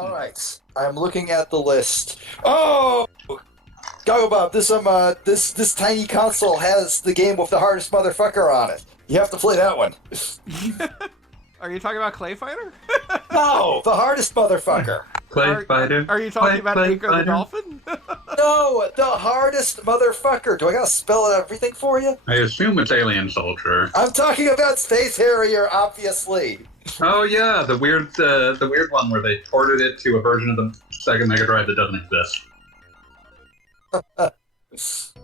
All right, I'm looking at the list. Oh, Goggle Bob, this tiny console has the game with the hardest motherfucker on it. You have to play that one. Are you talking about Clay Fighter? No, the hardest motherfucker. Clay Fighter. Are you talking about Clay Nico the Fighter. Dolphin? No, the hardest motherfucker. Do I gotta spell it everything for you? I assume it's Alien Soldier. I'm talking about Space Harrier, obviously. Oh yeah, the weird one where they ported it to a version of the Sega Mega Drive that doesn't exist.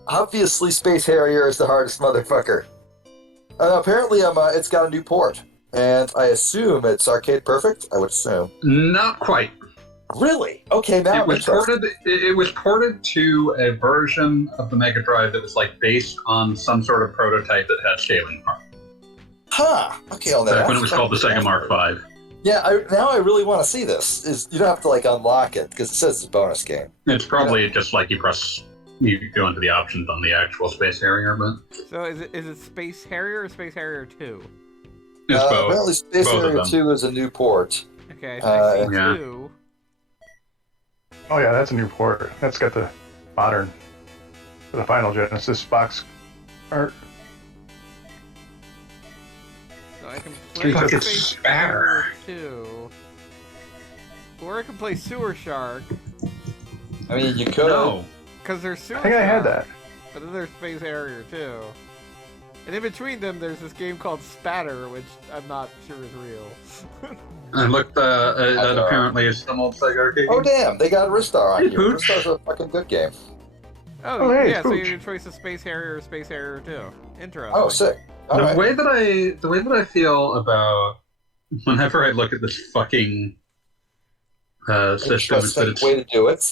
Obviously, Space Harrier is the hardest motherfucker. Apparently, it's got a new port, and I assume it's arcade perfect. I would assume. Not quite. Really? Okay, now It was ported. It was ported to a version of the Mega Drive that was like based on some sort of prototype that had scaling power. Huh. Okay, on that. Back when it was called the Sega Mark V. Yeah, now I really want to see this. You don't have to like unlock it because it says it's a bonus game. It's probably just like you go into the options on the actual Space Harrier, but So is it Space Harrier or Space Harrier 2? it's both. Apparently, Space Both of Harrier them. 2 is a new port. Okay, I see yeah. 2. Oh yeah, that's a new port. That's got the modern, the Final Genesis box art. So I can play Fucking Space spatter. Harrier 2. Or I can play Sewer Shark, I mean, you could. No. because there's Sewer I think I had Shark, that. but then there's Space Harrier 2. And in between them, there's this game called Spatter, which I'm not sure is real. I looked. That apparently is some old Sega arcade. Oh damn, they got Ristar on Hey, here. Pooch. Ristar's a fucking good game. Oh, hey, yeah, so Pooch. your choice is Space Harrier or Space Harrier 2. Interesting. Oh, sick. All The right. way that I feel about whenever I look at this fucking system is that Interesting it's way to do it.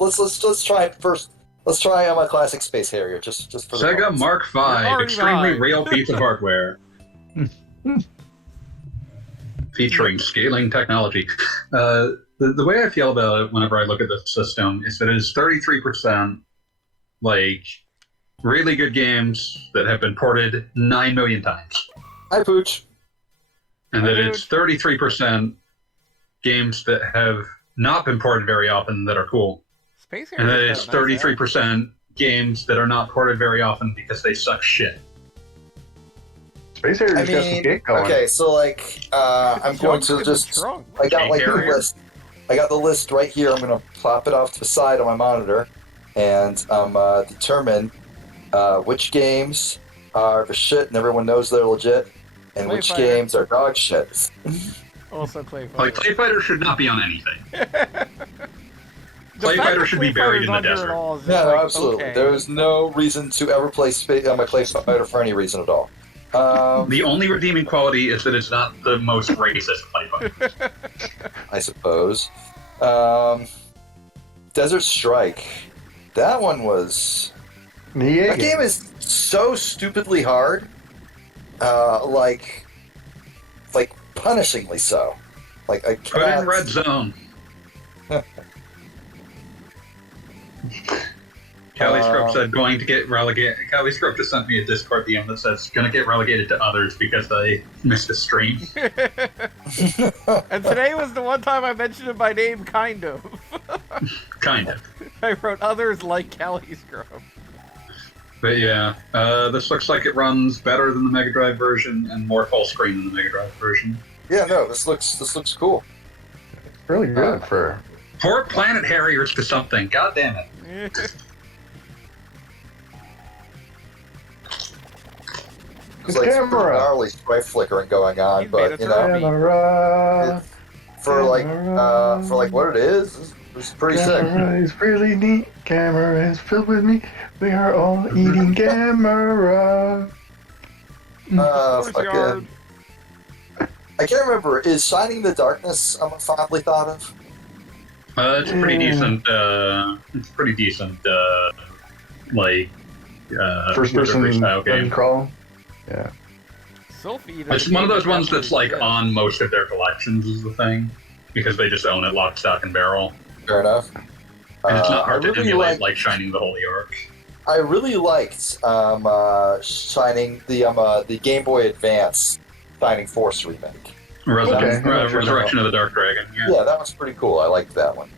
Let's try it first. Let's try my classic Space Harrier, just for the Sega moment. Mark V, already extremely behind. real piece of hardware. Featuring scaling technology. The way I feel about it whenever I look at the system is that it is 33% like really good games that have been ported 9 million times. Hi, Pooch. And that it's 33% games that have not been ported very often that are cool. Space And that Harrier it's 33% games that are not ported very often because they suck shit. Space Harrier's I got some mean, gate going. okay, so like, I'm going to just. I got like the Harrier? list. I got the list right here. I'm going to plop it off to the side on my monitor, and determine which games are the shit and everyone knows they're legit, and Clay which Fighter. games are dog shit. Also Clay Like, Fighter. Clay Fighter should not be on anything. The Clay fact Fighter that should Clay be buried in Fighter's the on here desert. at all is just Yeah, no, like, absolutely. okay. There is no reason to ever play my Clay Fighter for any reason at all. The only redeeming quality is that it's not the most racist Clay Fighter. I suppose. Desert Strike. That one was. Yeah, That game is so stupidly hard. Like punishingly so. Like I Put cannot. in Red Zone. Callie Scrub said going to get relegated. Callie Scrub just sent me a Discord DM that says going to get relegated to others because I missed a stream. And today was the one time I mentioned it by name, kind of. Kind of. I wrote others like Callie Scrub. But yeah, this looks like it runs better than the Mega Drive version and more full screen than the Mega Drive version. Yeah, no, this looks cool. really good for. Port Planet Harriers to something. God damn it. It's like some Camera. gnarly stripe flickering going on, He's but made you a know, turn. Camera. for like what it is, it's pretty sick. Camera is really neat. Camera is filled with me. We are all eating camera. Fucking. I can't remember. Is Shining the Darkness fondly thought of? It's a pretty decent. It's a pretty decent. Like. First person style game. gun crawl. Yeah. Sylphie, It's one of those ones that's like on most of their collections is the thing, because they just own it lock, stock, and barrel. Fair enough. And it's not hard I to really emulate like Shining the Holy Ark. I really liked Shining the Game Boy Advance Shining Force remake. Resurrection of the Dark Dragon. Yeah, that one's pretty cool. I liked that one.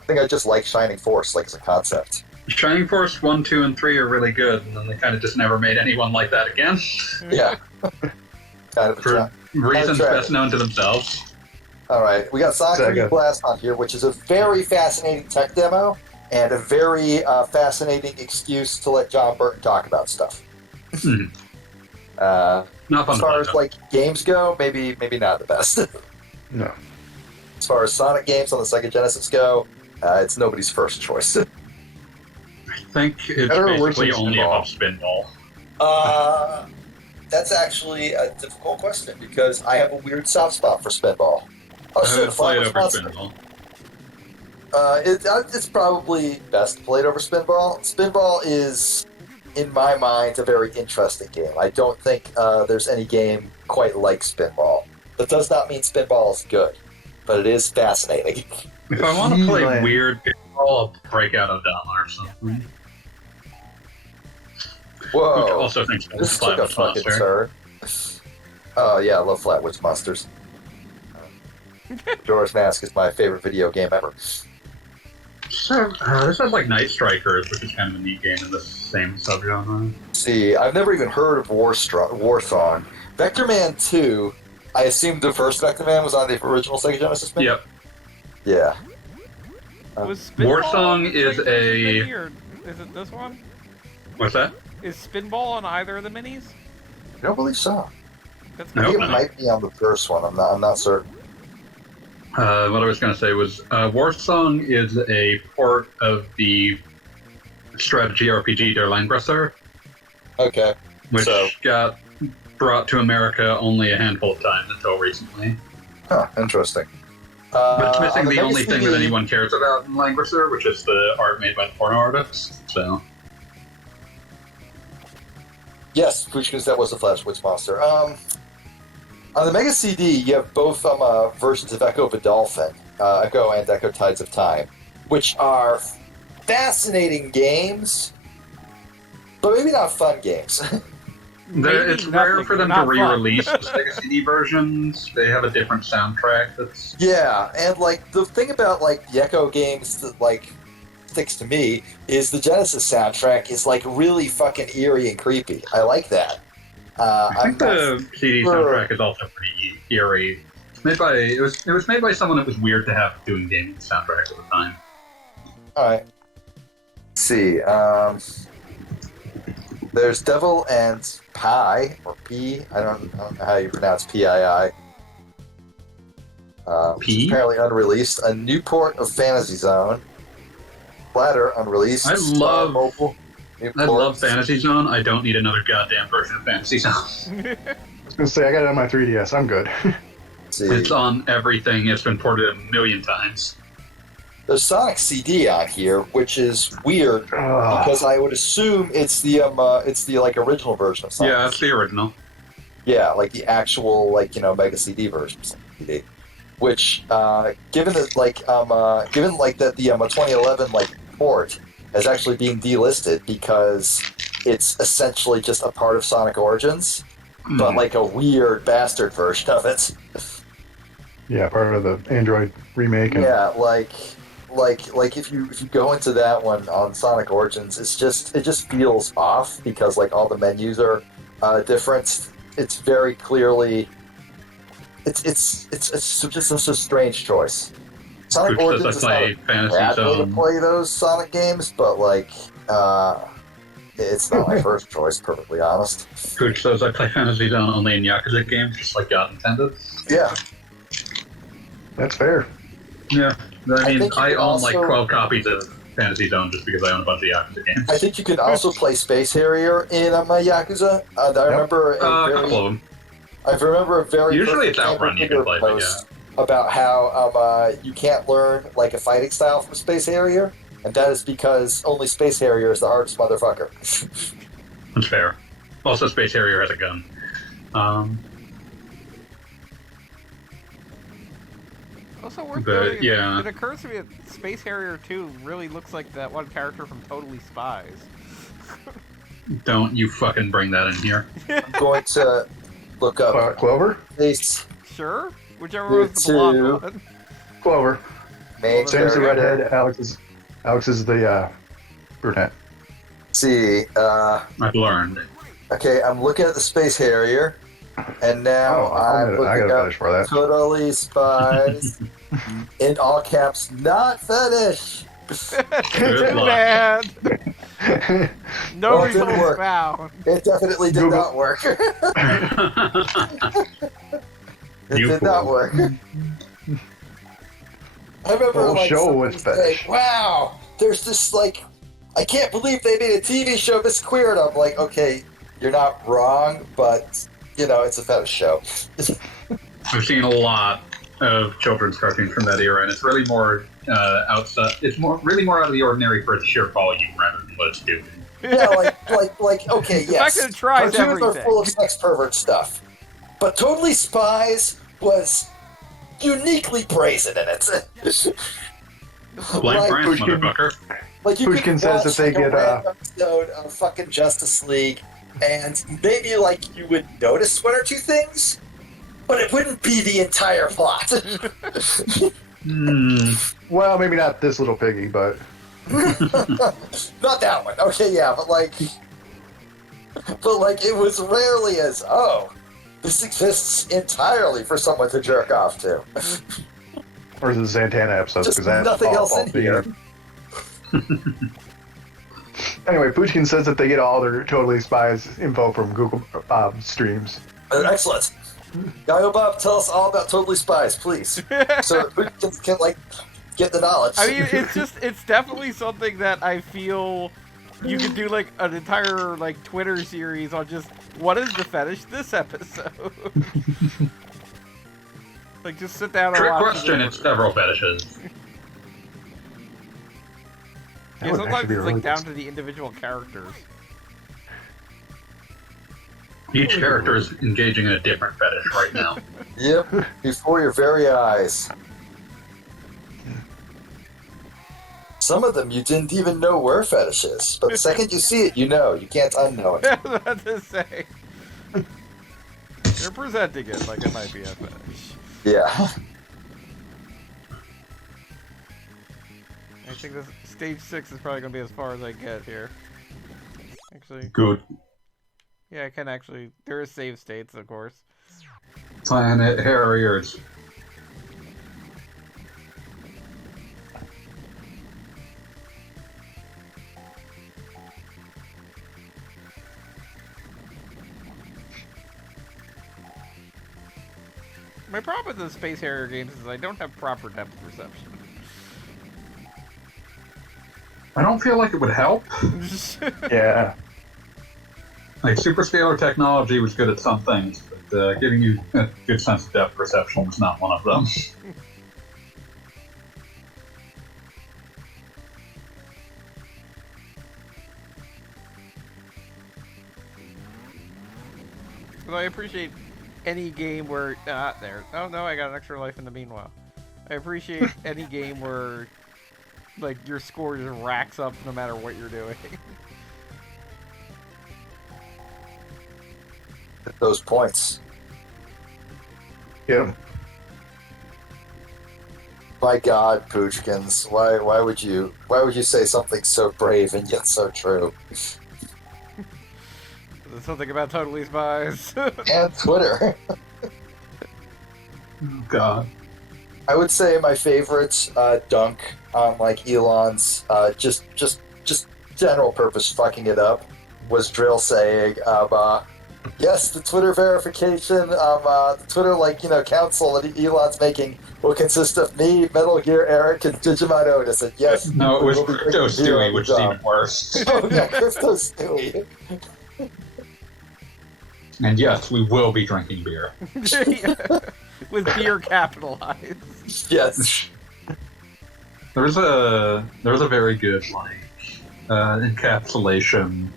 I think I just like Shining Force, like as a concept. Shining Force 1, 2, and 3 are really good, and then they kind of just never made anyone like that again. Yeah. Kind of For reasons best known to themselves. Alright, we got Sonic 3 Blast on here, which is a very fascinating tech demo, and a very fascinating excuse to let John Burton talk about stuff. Not fun as far as like games go, maybe not the best. No. As far as Sonic games on the Sega Genesis go, it's nobody's first choice. I think it's basically only above Spinball. That's actually a difficult question because I have a weird soft spot for Spinball. I haven't played over Spinball. It's probably best played over Spinball. Spinball is, in my mind, a very interesting game. I don't think there's any game quite like Spinball. That does not mean Spinball is good, but it is fascinating. If I want to play weird Pinball, I'll break out of Dama or something. Whoa. Who also thinks This took a fucking turn. Oh, yeah, I love Flatwoods Monsters. Majora's Mask is my favorite video game ever. So, this has like Night Strikers, which is kind of a neat game in the same subgenre. See, I've never even heard of Warsong. Vector Man 2, I assumed the first Vector Man was on the original Sega Genesis Mini? Yep. Yeah. Warsong is a... Mini, or is it this one? What's that? Is Spinball on either of the minis? I don't believe so. That's I think it might be on the first one. I'm not certain. What I was going to say was Warsong is a port of the strategy RPG Der Langresser, Okay. which got brought to America only a handful of times until recently. Huh, interesting. But it's missing on the Mega only thing CD that anyone cares about in Langresser, which is the art made by the porno artists. So, Yes, because that was the Flashwoods Monster. On the Mega CD, you have both versions of Echo Godolphin, Echo and Echo Tides of Time, which are fascinating games, but maybe not fun games. it's rare for them to re-release the Sega CD versions. They have a different soundtrack that's... Yeah, and like the thing about like the Echo games that like sticks to me is the Genesis soundtrack is like really fucking eerie and creepy. I like that. I think the CD soundtrack is also pretty eerie. It was made by someone that was weird to have doing gaming soundtracks at the time. Alright. Let's see. There's Devil and Pi, or P. I don't know how you pronounce P-I-I. Which is apparently unreleased. A new port of Fantasy Zone. Latter unreleased. I love love Fantasy Zone. I don't need another goddamn version of Fantasy Zone. I was going to say, I got it on my 3DS. I'm good. It's on everything. It's been ported a million times. There's Sonic CD on here, which is weird because I would assume it's the like original version of Sonic. Yeah, it's the original. Yeah, like the actual Mega CD version of Sonic CD. Which, given that the 2011 port is actually being delisted because it's essentially just a part of Sonic Origins, but like a weird bastard version of it. Yeah, part of the Android remake. And... Yeah, like if you go into that one on Sonic Origins, it just feels off because like all the menus are different. It's very clearly it's just a strange choice. Sonic Origins is not a bad way to play those Sonic games, but it's not my first choice, perfectly honest. Gooch says I play Fantasy Zone only in Yakuza games, just like God intended. Yeah. That's fair. Yeah. I mean, I own also, 12 copies of Fantasy Zone just because I own a bunch of Yakuza games. I think you can also play Space Harrier in Yakuza. I remember I remember a very usually it's Outrun you can play, but yeah. About how you can't learn a fighting style from Space Harrier, and that is because only Space Harrier is the hardest motherfucker. That's fair. Also, Space Harrier has a gun. Also worth But, noting, yeah. it occurs to me that Space Harrier 2 really looks like that one character from Totally Spies. Don't you fucking bring that in here. I'm going to look up Clover? Space Sure. Whichever was the blonde two. one. Clover. Main Same as the character. redhead. Alex is the brunette. See, I've learned. okay, I'm looking at the Space Harrier, and now I'm I got looking a up fetish for that. Totally Spies, in all caps, not fetish. Good luck. Man. No Well, it didn't results work. found. It definitely did Google. not work. It You did not fool. work. I remember Whole like show somebody was saying, fetish. "Wow, there's this like, I can't believe they made a TV show this queer." And I'm like, okay, you're not wrong, but you know, it's a fetish show. I've seen a lot of children's cartoons from that era, and it's really more outside. It's really more out of the ordinary for its sheer volume rather than what it's doing. Yeah, like okay, The yes. fact that it tries Cartoons are everything. full of sex pervert stuff, but Totally Spies was uniquely brazen in it. Blank Like- branch, Pushkin. motherfucker. Like you Pushkin could says watch that they like, a get, random episode of fucking Justice League, and maybe like you would notice one or two things, but it wouldn't be the entire plot. Well, maybe not this little piggy, but Not that one. Okay, yeah, but like it was rarely as this exists entirely for someone to jerk off to. or the Santana episodes Just because that's nothing all else in here. Anyway, Pushkin says that they get all their Totally Spies info from Google streams. Excellent. Guyo Bob, tell us all about Totally Spies, please. So we can like get the knowledge. I mean, it's definitely something that I feel you could do like an entire like Twitter series on just what is the fetish this episode. Like just sit down and Trick watch question, it. it's several fetishes. That Yeah, would sometimes actually be it's really like down good. to the individual characters. Each character is engaging in a different fetish right now. Yep, before your very eyes. Some of them you didn't even know were fetishes, but the second you see it, you know. You can't unknow it. I was about to say. They're presenting it like it might be a fetish. Yeah. I think this stage 6 is probably gonna be as far as I get here. Actually, Good. yeah, I can actually. There is save states, of course. Planet Harriers. My problem with the Space Harrier games is I don't have proper depth perception. I don't feel like it would help. Yeah. Like, superscalar technology was good at some things, but giving you a good sense of depth perception was not one of them. But I appreciate any game where there. Oh no, I got an extra life in the meanwhile. I appreciate any game where like your score just racks up no matter what you're doing. Those points. Yeah. My God, Poochkins, why would you say something so brave and yet so true? There's something about Totally Spies. And Twitter. Oh, God. I would say my favorite dunk on like Elon's just general purpose fucking it up was Drill saying, yes, the Twitter verification, the Twitter council that Elon's making will consist of me, Metal Gear Eric, and Digimon Otis. And yes, No, it was we'll be Crypto drinking beer on Stewie, the which is job. even worse. Oh yeah, Crypto Stewie. And yes, we will be drinking beer. With beer capitalized. Yes. There's a very good encapsulation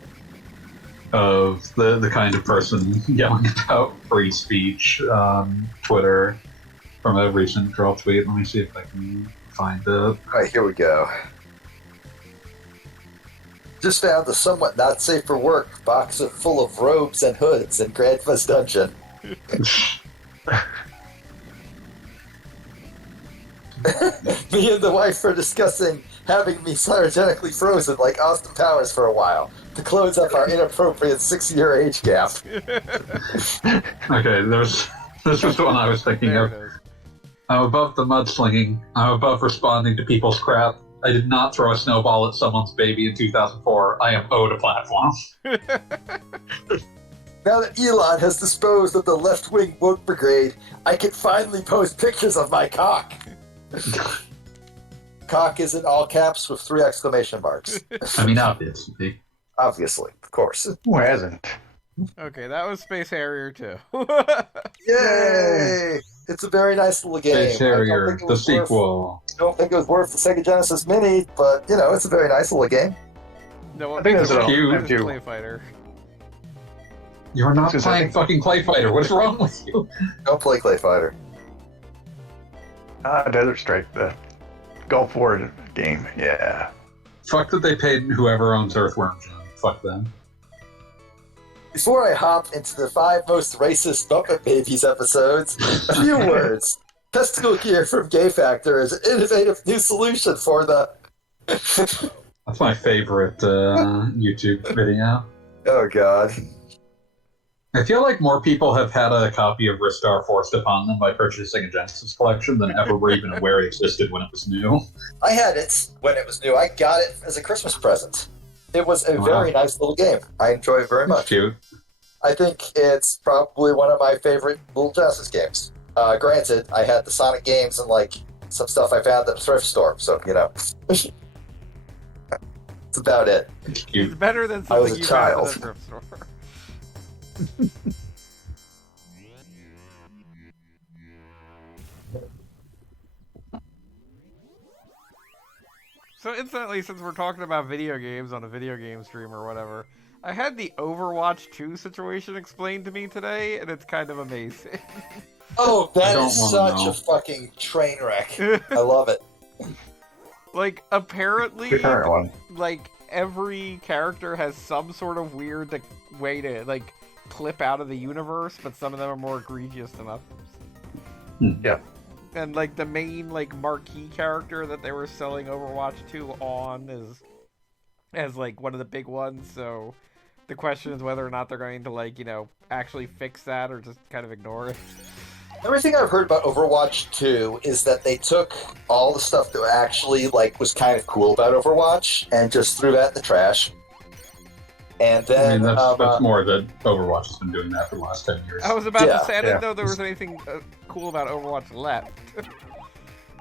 of the kind of person yelling about free speech on Twitter from a recent draw tweet. Let me see if I can find it. All right, here we go. Just found the somewhat not safe for work box full of robes and hoods in Grandpa's dungeon. Me and the wife are discussing having me cryogenically frozen like Austin Powers for a while to close up our inappropriate 6-year age gap. Okay, this was the one I was thinking There of. it is. I'm above the mudslinging. I'm above responding to people's crap. I did not throw a snowball at someone's baby in 2004. I am owed a platform. Now that Elon has disposed of the left-wing woke brigade, I can finally post pictures of my cock. Cock is in all caps with 3 exclamation marks. I mean, obviously. Obviously, of course. Who hasn't? Okay, that was Space Harrier too. Yay! It's a very nice little game. Space Harrier, I don't think it the was worth- sequel. don't think it was worth the Sega Genesis Mini, but, you know, it's a very nice little game. No, what I think makes that's it cute. work is Cute. Play Fighter. You're not Because I playing think- fucking Clay Fighter. What is wrong with you? Don't play Clay Fighter. Desert Strike, the Gulf War game. Yeah. Fuck that they paid whoever owns Earthworm Jim. Fuck them. Before I hop into the 5 most racist Muppet Babies episodes, a few words. Testicle gear from Gay Factor is an innovative new solution for the... That's my favorite YouTube video. Oh, God. I feel like more people have had a copy of Ristar forced upon them by purchasing a Genesis collection than ever were even aware it existed when it was new. I had it when it was new. I got it as a Christmas present. It was a Wow. very nice little game. I enjoy it very It's much. cute. I think it's probably one of my favorite little Genesis games. Granted, I had the Sonic games and like some stuff I found at the thrift store, so you know, it's about it. It's It's cute. better than I was something a you found child. at the thrift store. So instantly, since we're talking about video games on a video game stream or whatever, I had the Overwatch 2 situation explained to me today, and it's kind of amazing. Oh, I that don't is wanna such know. a fucking train wreck. I love it. Like, apparently, The current one. like, every character has some sort of weird way to, like, clip out of the universe, but some of them are more egregious than others. Yeah. And, like, the main, like, marquee character that they were selling Overwatch 2 on is as, like, one of the big ones, so the question is whether or not they're going to, like, you know, actually fix that or just kind of ignore it. Everything I've heard about Overwatch 2 is that they took all the stuff that actually like was kind of cool about Overwatch and just threw that in the trash. And I then mean, that's more that Overwatch has been doing that for the last 10 years. I was about Yeah, to say, I yeah. didn't know there was anything cool about Overwatch left.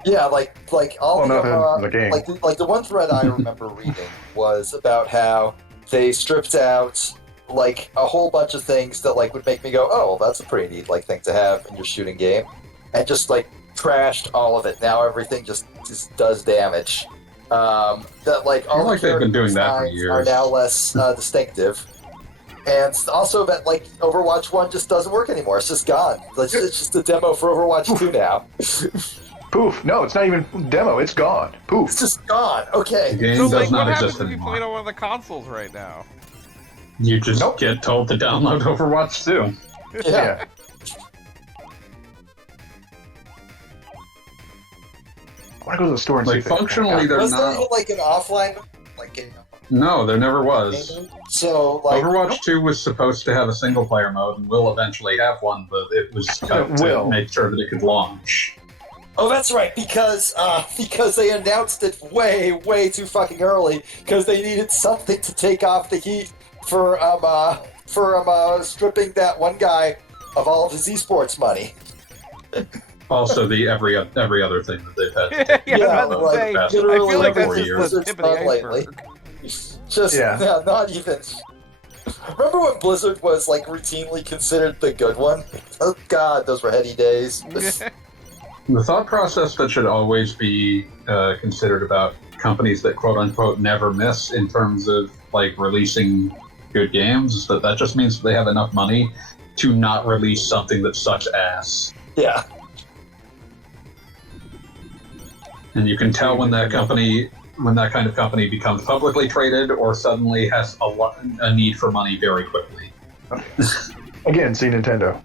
yeah, like all Well, the nothing in the game. like the one thread I remember reading was about how they stripped out like a whole bunch of things that like would make me go, oh, well, that's a pretty neat like thing to have in your shooting game, and just like trashed all of it. Now everything just does damage. That like all I feel like the they've been doing that for designs are years. now less distinctive, and also that like Overwatch 1 just doesn't work anymore. It's just gone. It's just a demo for Overwatch 2 now. Poof. No, it's not even demo. It's gone. It's Poof. just gone. Okay. The game So, does like, not what happens exist if you play it anymore. on one of the consoles right now? You just Nope. get told to download Overwatch 2. Yeah. I want to go to the store and see Like, if they- functionally, they're Was there not. even like an offline like game? No, there never was. So like Overwatch 2 was supposed to have a single player mode and will eventually have one, but it was cut It to will. make sure that it could launch. oh, that's right, because they announced it way too fucking early because they needed something to take off the heat for stripping that one guy of all of his esports money. Also, the every other thing that they've had. Yeah, Yeah, I was about to like, say, past I feel literally like that's every just year. the Blizzard's tip of the done lately. iceberg. Just Yeah. not even. Remember when Blizzard was like routinely considered the good one? Oh God, those were heady days. The thought process that should always be considered about companies that quote unquote never miss in terms of like releasing good games is that just means that they have enough money to not release something that sucks ass. Yeah. And you can tell when that kind of company becomes publicly traded or suddenly has a need for money very quickly. Again, see Nintendo.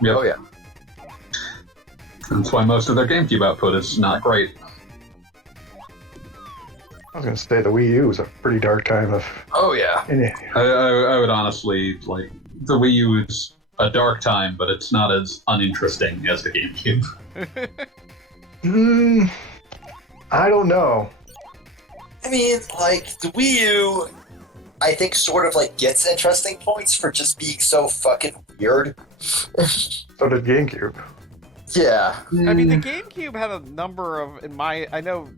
Yep. Oh yeah. That's why most of their GameCube output is not great. I was gonna say the Wii U was a pretty dark time of. Oh yeah. I would honestly like the Wii U is a dark time, but it's not as uninteresting as the GameCube. I don't know. I mean, like the Wii U, I think sort of like gets interesting points for just being so fucking weird. So did GameCube. Yeah. I mean, the GameCube had a number of, I know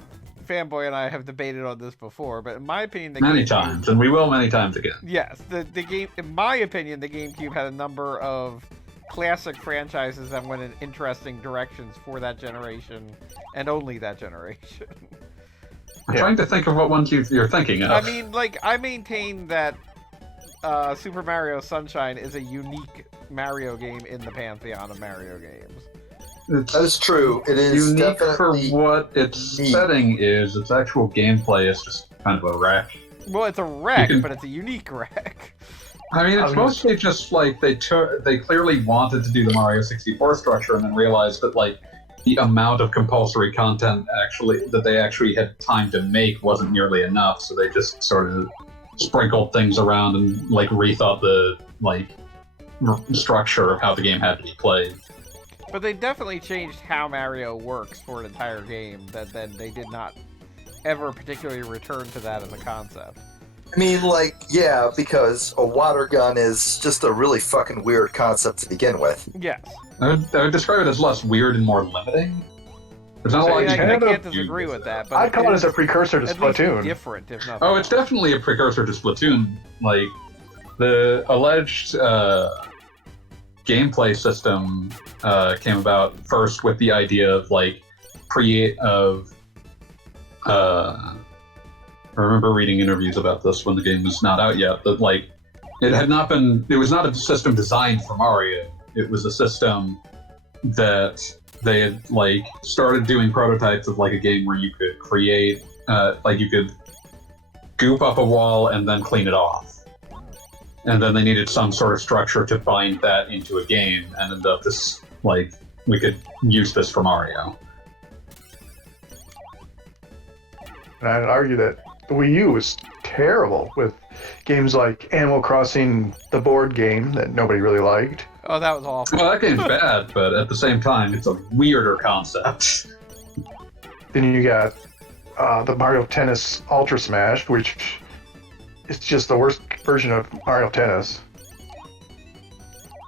Fanboy and I have debated on this before, but in my opinion, the Many GameCube, times, and we will many times again. yes, the game, in my opinion, the GameCube had a number of classic franchises that went in interesting directions for that generation, and only that generation. I'm trying to think of what ones you're thinking of. I mean, like, I maintain that Super Mario Sunshine is a unique Mario game in the pantheon of Mario games. It's That is true. It is unique for definitely what its neat. setting is. Its actual gameplay is just kind of a wreck. Well, it's a wreck, You can- but it's a unique wreck. I mean, it's Okay. mostly just like they clearly wanted to do the Mario 64 structure and then realized that like the amount of compulsory content they actually had time to make wasn't nearly enough, so they just sort of sprinkled things around and like rethought the like structure of how the game had to be played. But they definitely changed how Mario works for an entire game, that then they did not ever particularly return to that as a concept. I mean, like, yeah, because a water gun is just a really fucking weird concept to begin with. Yes. I would describe it as less weird and more limiting. There's not a So lot you you I can kind of- can't disagree with that, but I'd call it as a is precursor to at least Splatoon. different, if nothing Oh, it's else. definitely a precursor to Splatoon. Like, the alleged gameplay system came about first with the idea of, like, I remember reading interviews about this when the game was not out yet, that, like, it was not a system designed for Mario. It was a system that they had, like, started doing prototypes of, like, a game where you could create, you could goop up a wall and then clean it off. And then they needed some sort of structure to bind that into a game, and ended up this, like, we could use this for Mario. And I'd argue that the Wii U was terrible with games like Animal Crossing, the board game that nobody really liked. Oh, that was awful. Well, that game's bad, but at the same time, it's a weirder concept. Then you got the Mario Tennis Ultra Smash, which is just the worst version of Mario Tennis.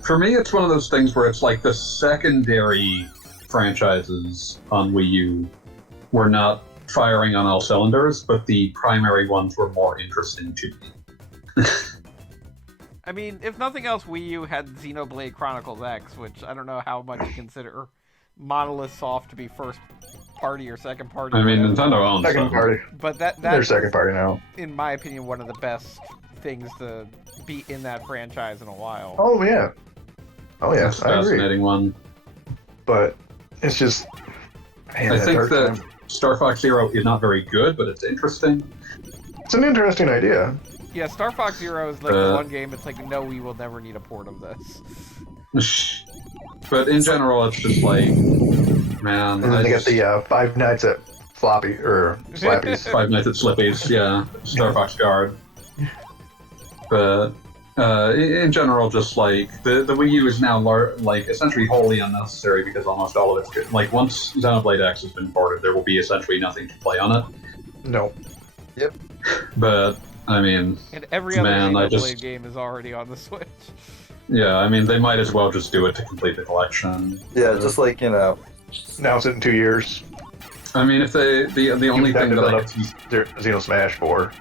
For me, it's one of those things where it's like the secondary franchises on Wii U were not firing on all cylinders, but the primary ones were more interesting to me. I mean, if nothing else, Wii U had Xenoblade Chronicles X, which I don't know how much you consider Monolith Soft to be first party or second party. I mean, whatever. Nintendo owns Second them. party. But that They're was, second party now. in my opinion, one of the best things to be in that franchise in a while. Oh, yeah. Oh, yeah, That's a I agree. fascinating one. But it's just. Man, I that think dark that time. Star Fox Zero is not very good, but it's interesting. It's an interesting idea. Yeah, Star Fox Zero is like the one game. It's like, no, we will never need a port of this. But in general, it's just like, man, And then they got just- the Five Nights at Floppy, or Slappies. Five Nights at Slippy's, yeah, Star Fox Guard. But in general, just like the Wii U is now like essentially wholly unnecessary because almost all of it's good. Like once Xenoblade X has been ported, there will be essentially nothing to play on it. No. But I mean, And every other Man, I Xenoblade just- game is already on the Switch. yeah, I mean they might as well just do it to complete the collection. Yeah, just like, you know. Announce it in 2 years. I mean, if they the only You've thing got that to I can Xeno Smash 4.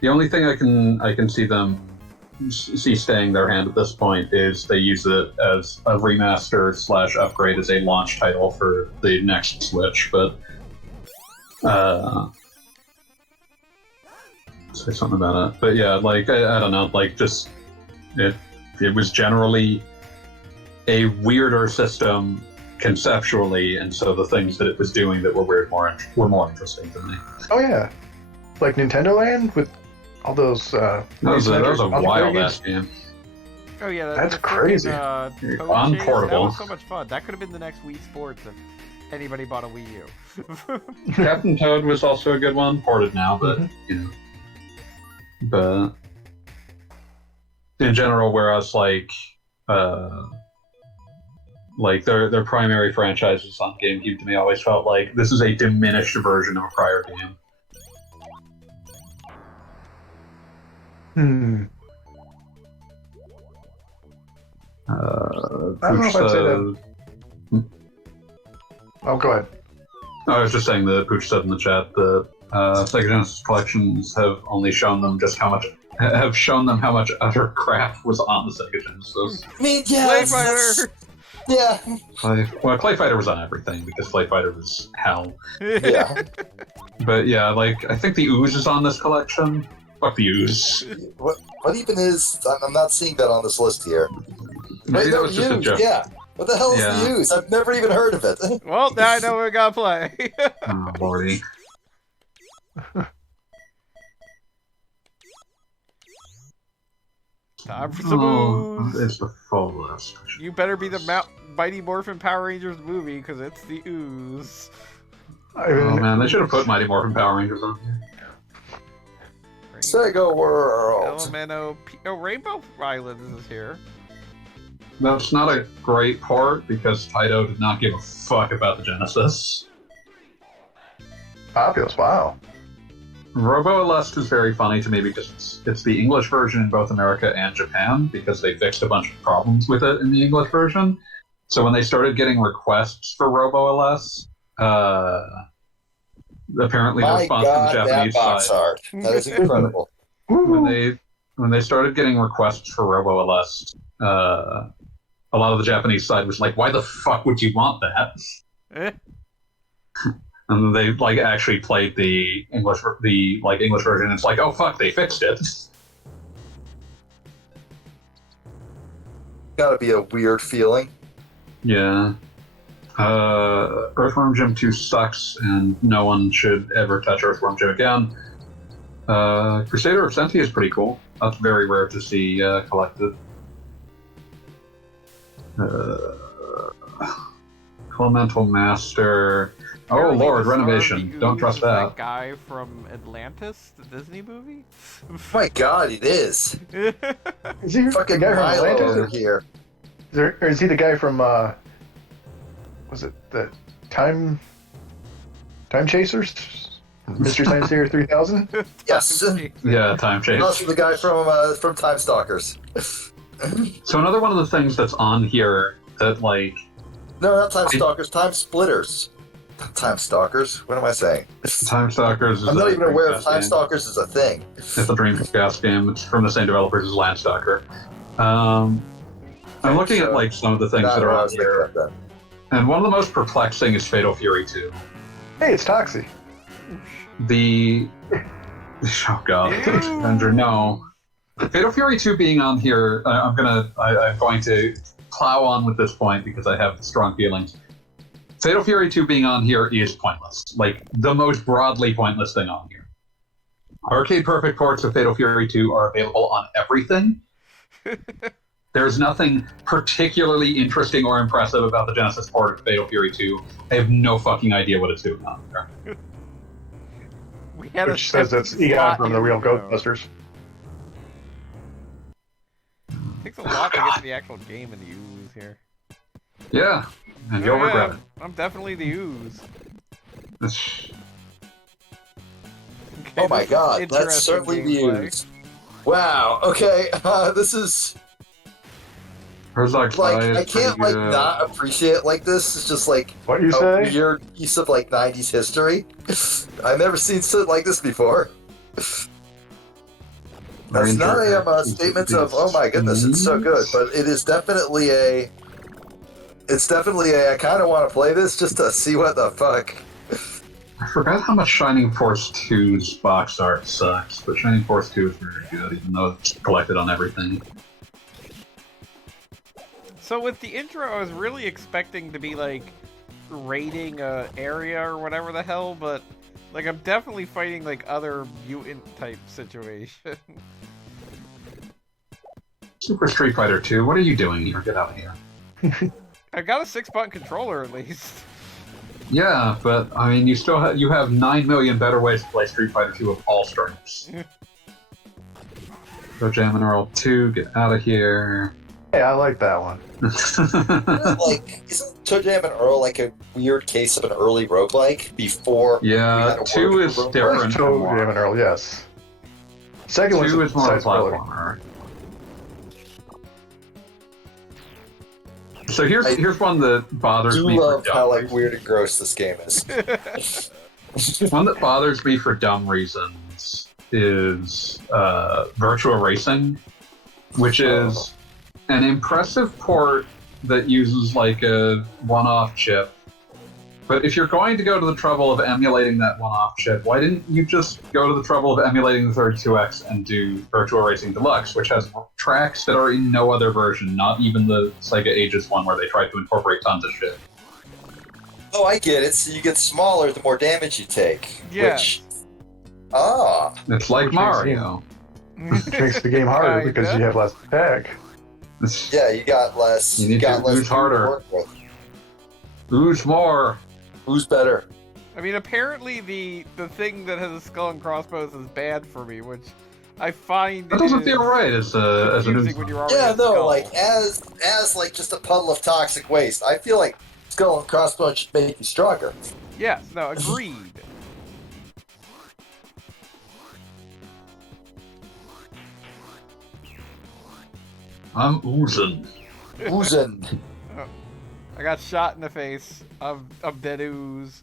the only thing I can see them see staying their hand at this point is they use it as a remaster / upgrade as a launch title for the next Switch. But say something about it. But yeah, like I don't know, like just it was generally a weirder system conceptually, and so the things that it was doing that were weird were more interesting to me. Oh, yeah. Like Nintendo Land with all those. That was a multiplayer wild games. ass game. Oh yeah, That's the crazy. frickin', Toad On Chase, portable. That was so much fun. That could have been the next Wii Sports if anybody bought a Wii U. Captain Toad was also a good one, ported now, but you know. But in general, whereas like their primary franchises on GameCube to me always felt like this is a diminished version of a prior game. I don't know if I'd say that. Oh, go ahead. I was just saying that Pooch said in the chat that Sega Genesis collections have only shown them how much utter crap was on the Sega Genesis. I mean, yeah, Play Fighter! Yeah. Clay Fighter was on everything because Clay Fighter was hell. Yeah. But yeah, like I think the Ooze is on this collection. Fuck the Ooze. What even is? I'm not seeing that on this list here. Maybe that was just a joke. Yeah. What the hell is the Ooze? I've never even heard of it. Well, now I know we gotta play. Oh, lordy. Time for some Ooze. It's the full list. You better be the Mighty Morphin Power Rangers movie, because it's the Ooze. Oh man, they should have put Mighty Morphin Power Rangers on here. Sega World. Elemento. Oh, Rainbow Island is here. That's not a great port because Taito did not give a fuck about the Genesis. Fabulous, wow. Robo Aleste is very funny to me because it's the English version in both America and Japan because they fixed a bunch of problems with it in the English version. So when they started getting requests for Robo Aleste, apparently the response from the Japanese that box side. art. That is incredible. When they started getting requests for Robo Aleste, a lot of the Japanese side was like, "Why the fuck would you want that?" And they like actually played the English version. And it's like, "Oh fuck, they fixed it." Gotta be a weird feeling. Yeah. Earthworm Jim 2 sucks, and no one should ever touch Earthworm Jim again. Crusader of Senti is pretty cool. That's very rare to see collected. Elemental Master. Oh lord, Renovation. Don't trust that. Guy from Atlantis, the Disney movie? My god, it is. Is he Fucking the guy from Milo Atlantis? over here. Or is he the guy from, was it the Time Chasers? Mystery Science Theater 3000? Yes. Yeah, Time Chase. Also the guy from Time Stalkers. So another one of the things that's on here that like No, not Time Stalkers, Time Splitters. Time Stalkers? What am I saying? Time Stalkers is I'm not a even aware if Dreamcast Time game. Stalkers is a thing. It's a Dreamcast game. It's from the same developers as Landstalker. I'm looking at like some of the things that are on here, and one of the most perplexing is Fatal Fury 2. Hey, it's Toxie. Oh god, Avenger, no. Fatal Fury 2 being on here, I'm going to plow on with this point because I have strong feelings. Fatal Fury 2 being on here is pointless. Like, the most broadly pointless thing on here. Arcade Perfect ports of Fatal Fury 2 are available on everything. There's nothing particularly interesting or impressive about the Genesis port of Fatal Fury 2. I have no fucking idea what it's doing on there. Which says it's Eon from the real Ghostbusters. It takes a lot to get to the actual game in the Ooze here. Yeah, and you'll regret it. I'm definitely the Ooze. It's- Okay, Oh my this is god, that's interesting certainly the gameplay. Ooze. Wow, okay, this is... Herzog Like, Spy is I can't, pretty like, good. not appreciate it like this. It's just, like, What you a say? weird piece of, like, 90s history. I've never seen shit like this before. That's not a statement of, oh my goodness, it's so good, but it is definitely a... It's definitely a, I kind of want to play this just to see what the fuck. I forgot how much Shining Force 2's box art sucks, but Shining Force 2 is very good, even though it's collected on everything. So with the intro, I was really expecting to be like raiding a area or whatever the hell, but like I'm definitely fighting like other mutant type situation. Super Street Fighter 2, what are you doing here? Get out of here. I got a 6-button controller at least. Yeah, but I mean, you have 9 million better ways to play Street Fighter 2 of all strengths. Go Jam and Earl 2, get out of here. Hey, I like that one. Isn't Toe Jam and Earl like a weird case of an early roguelike before we Yeah, had a 2 word is for roguelike? different from Toe Jam and 1. Earl, yes. Second 2 one's is more of a side-scroller. platformer. So here's one that I bothers do me for love dumb how like reasons. weird and gross this game is. One that bothers me for dumb reasons is Virtua Racing, which is an impressive port that uses like a one-off chip. But if you're going to go to the trouble of emulating that one-off chip, why didn't you just go to the trouble of emulating the 32X and do Virtua Racing Deluxe, which has tracks that are in no other version, not even the Sega Ages one where they tried to incorporate tons of shit. Oh, I get it. So you get smaller the more damage you take. Yeah. Which, It's like Which makes Mario. Which makes the game harder because Kinda. you have less attack. yeah, you got less. You need got to less ooze to harder. work with. Who's more? Who's better? I mean, apparently the thing that has a skull and crossbows is bad for me, which I find That doesn't is feel right as a confusing new. when you're already Yeah, a no, skull. like as like just a puddle of toxic waste. I feel like skull and crossbones should make you stronger. Yes, no, agreed. I'm oozing. Oozing. I got shot in the face of dead ooze.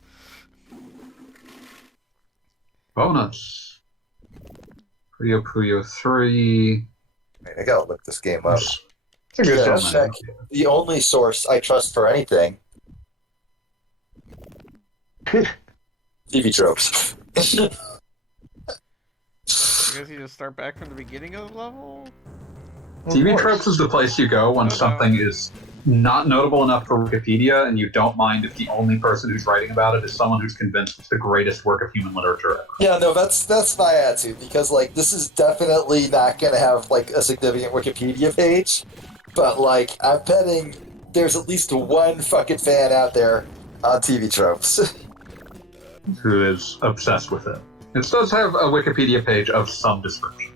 Bonus. Puyo Puyo 3. Wait, I gotta look this game up. It's a good Yeah, game. man. check. The only source I trust for anything. TV tropes. I guess you just start back from the beginning of the level? TV Tropes is the place you go when Oh, no. something is not notable enough for Wikipedia, and you don't mind if the only person who's writing about it is someone who's convinced it's the greatest work of human literature ever. Yeah, no, that's my attitude because like this is definitely not gonna have like a significant Wikipedia page, but like I'm betting there's at least one fucking fan out there on TV tropes. Who is obsessed with it. It does have a Wikipedia page of some description.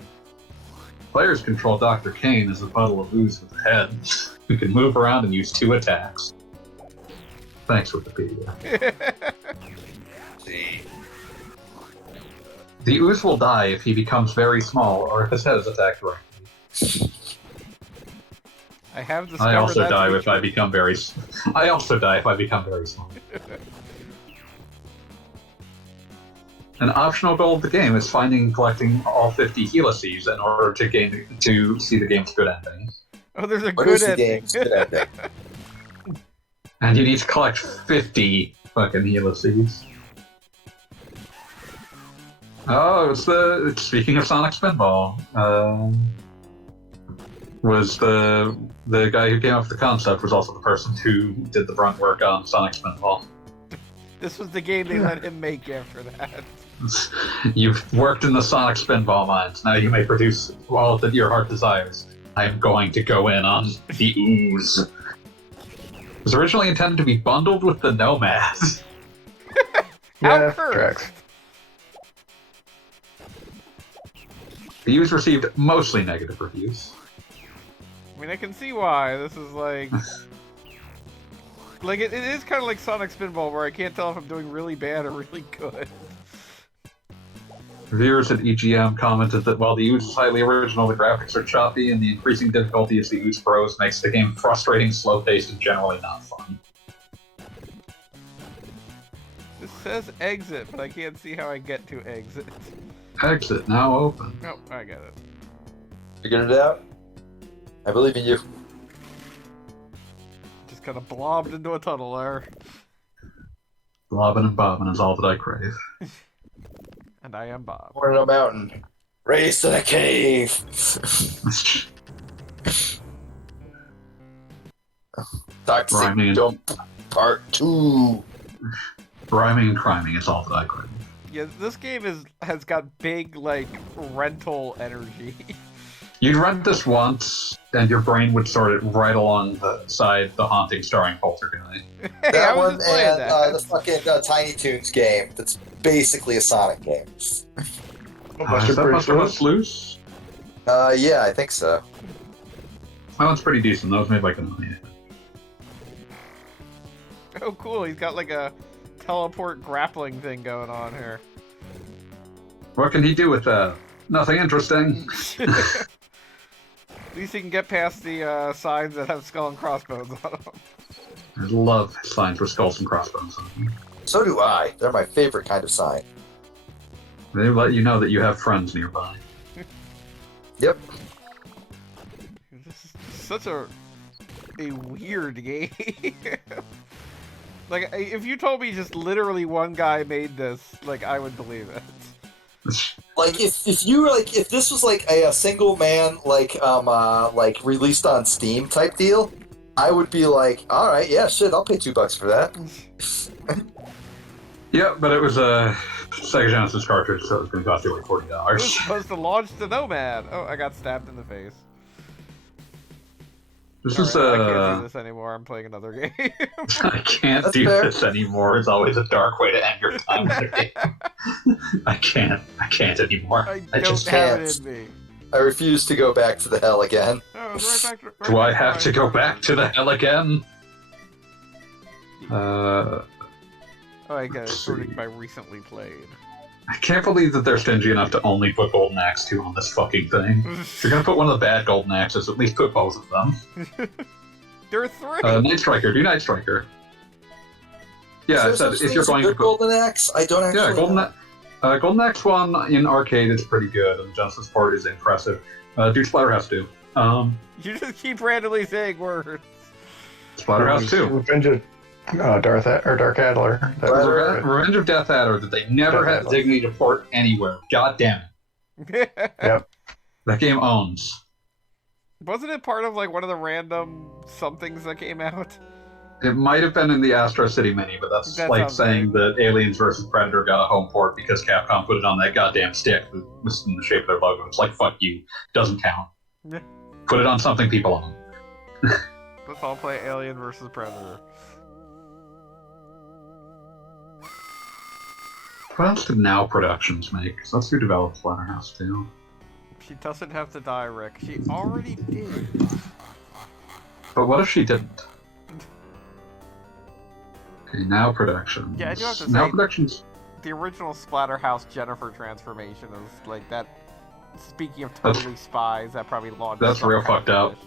Players control Dr. Kane as a puddle of ooze with a head, who can move around and use 2 attacks. Thanks, Wikipedia. See. The ooze will die if he becomes very small, or if his head is attacked directly. I have discovered I also that die feature. if I become very. I also die if I become very small. An optional goal of the game is finding and collecting all 50 helices in order to see the game's good ending. Oh, there's a What good is the ending. game's good ending? And you need to collect 50 fucking helices. Oh, speaking of Sonic Spinball, was the guy who came up with the concept was also the person who did the brunt work on Sonic Spinball. This was the game they let him make after that. You've worked in the Sonic Spinball mines. Now you may produce all that your heart desires. I am going to go in on the ooze. It was originally intended to be bundled with the Nomad. Yeah, cursed. tracks. The ooze received mostly negative reviews. I mean, I can see why. This is like... like, it is kind of like Sonic Spinball, where I can't tell if I'm doing really bad or really good. Reviewers at EGM commented that while the ooze is highly original, the graphics are choppy, and the increasing difficulty as the ooze grows makes the game frustrating, slow-paced, and generally not fun. This says exit, but I can't see how I get to exit. Exit now open. Oh, I got it. Figured it out? I believe in you. Just kind of blobbed into a tunnel there. Blobbing and bobbing is all that I crave. And I am Bob. Born in a mountain. Raised in a cave. Toxic Rhyming. Dump Part 2. Rhyming and criming is all that I crave. Yeah, this game has got big, like, rental energy. You'd run this once, and your brain would sort it right alongside the haunting starring Poltergeist. Hey, I That was one just playing and that. the fucking Tiny Toons game. That's basically a Sonic game. Oh, Buster Is that Bruce Buster Lewis? Loose? Yeah, I think so. That one's pretty decent. That was made like a million. Oh, cool. He's got like a teleport grappling thing going on here. What can he do with that? Nothing interesting. At least he can get past the signs that have skull and crossbones on them. I love signs with skulls and crossbones on them. So do I. They're my favorite kind of sign. They let you know that you have friends nearby. Yep. This is such a weird game. Like, if you told me just literally one guy made this, like, I would believe it. Like if this was like a single man like released on Steam type deal, I would be like, all right, yeah, shit, I'll pay $2 for that. Yeah, but it was a Sega Genesis cartridge, so it was going to cost you like It was $40. supposed to launch to Nomad. Oh, I got stabbed in the face. This All is right, I can't do this anymore. I'm playing another game. I can't That's do fair. this anymore. It's always a dark way to end your time with a game. I can't anymore. I just don't have can't. it in me. I refuse to go back to the hell again. Oh, it's right back Do I have to go back to the hell again? Oh, I got it let's sorted see. by recently played. I can't believe that they're stingy enough to only put Golden Axe 2 on this fucking thing. If you're gonna put one of the bad Golden Axes, at least put both of them. There are three. Night Striker, do Night Striker. Yeah, I Is there said such if you're thing as a going to good put... Golden Axe, I don't actually. Yeah, know. Golden Axe 1 in arcade is pretty good, and the Genesis port is impressive. Do Splatterhouse 2. You just keep randomly saying words. Splatterhouse 2. Revenge of Dark Adler. That was Right. Revenge of Death Adder that they never Death had Adder. the dignity to port anywhere. God damn it. Yep. That game owns. Wasn't it part of like one of the random somethings that came out? It might have been in the Astro City Mini, but that's That like sounds saying that Aliens vs. Predator got a home port because Capcom put it on that goddamn stick that was in the shape of their logo. It's like, fuck you. Doesn't count. Yeah. Put it on something people own. Let's all play Alien versus Predator. What else did Now Productions make? 'Cause that's who developed Splatterhouse 2. She doesn't have to die, Rick. She already did. But what if she didn't? Okay, Now Productions. Yeah, I do have to Now say- Productions. The original Splatterhouse Jennifer transformation is like that. Speaking of That's- totally spies, that probably launched. that's some real kind of fucked up. fetish.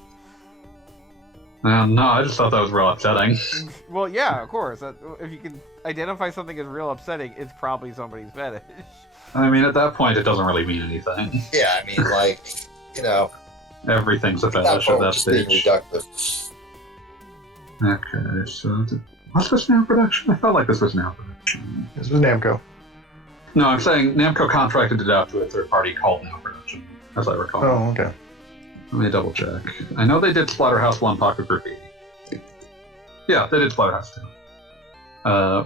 No, I just thought that was real upsetting. Well, yeah, of course. If you can identify something as real upsetting, it's probably somebody's fetish. I mean, at that point, it doesn't really mean anything. Yeah, I mean, like, you know, Everything's a that fetish at point that just being stage. reductive. Okay, so was this Now Production? I felt like this was Now Production. This was Namco. No, I'm saying Namco contracted it out to a third party called Now Production, as I recall. Oh, okay. Let me double check. I know they did Splatterhouse 1 Pocket Graffiti. Yeah, they did Splatterhouse 2.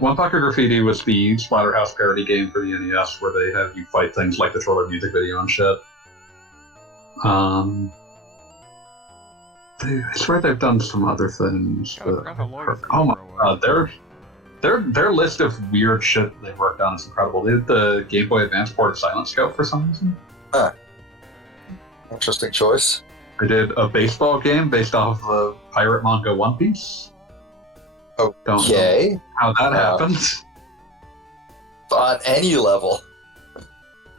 One Pocket Graffiti was the Splatterhouse parody game for the NES where they have you fight things like the Thriller music video and shit. I swear they've done some other things. God, I But forgot how long this oh my intro was. god, their list of weird shit they've worked on is incredible. They did the Game Boy Advance port of Silent Scope for some reason. Interesting choice. They did a baseball game based off of the pirate manga One Piece. Don't know Okay, how that happened. on any level.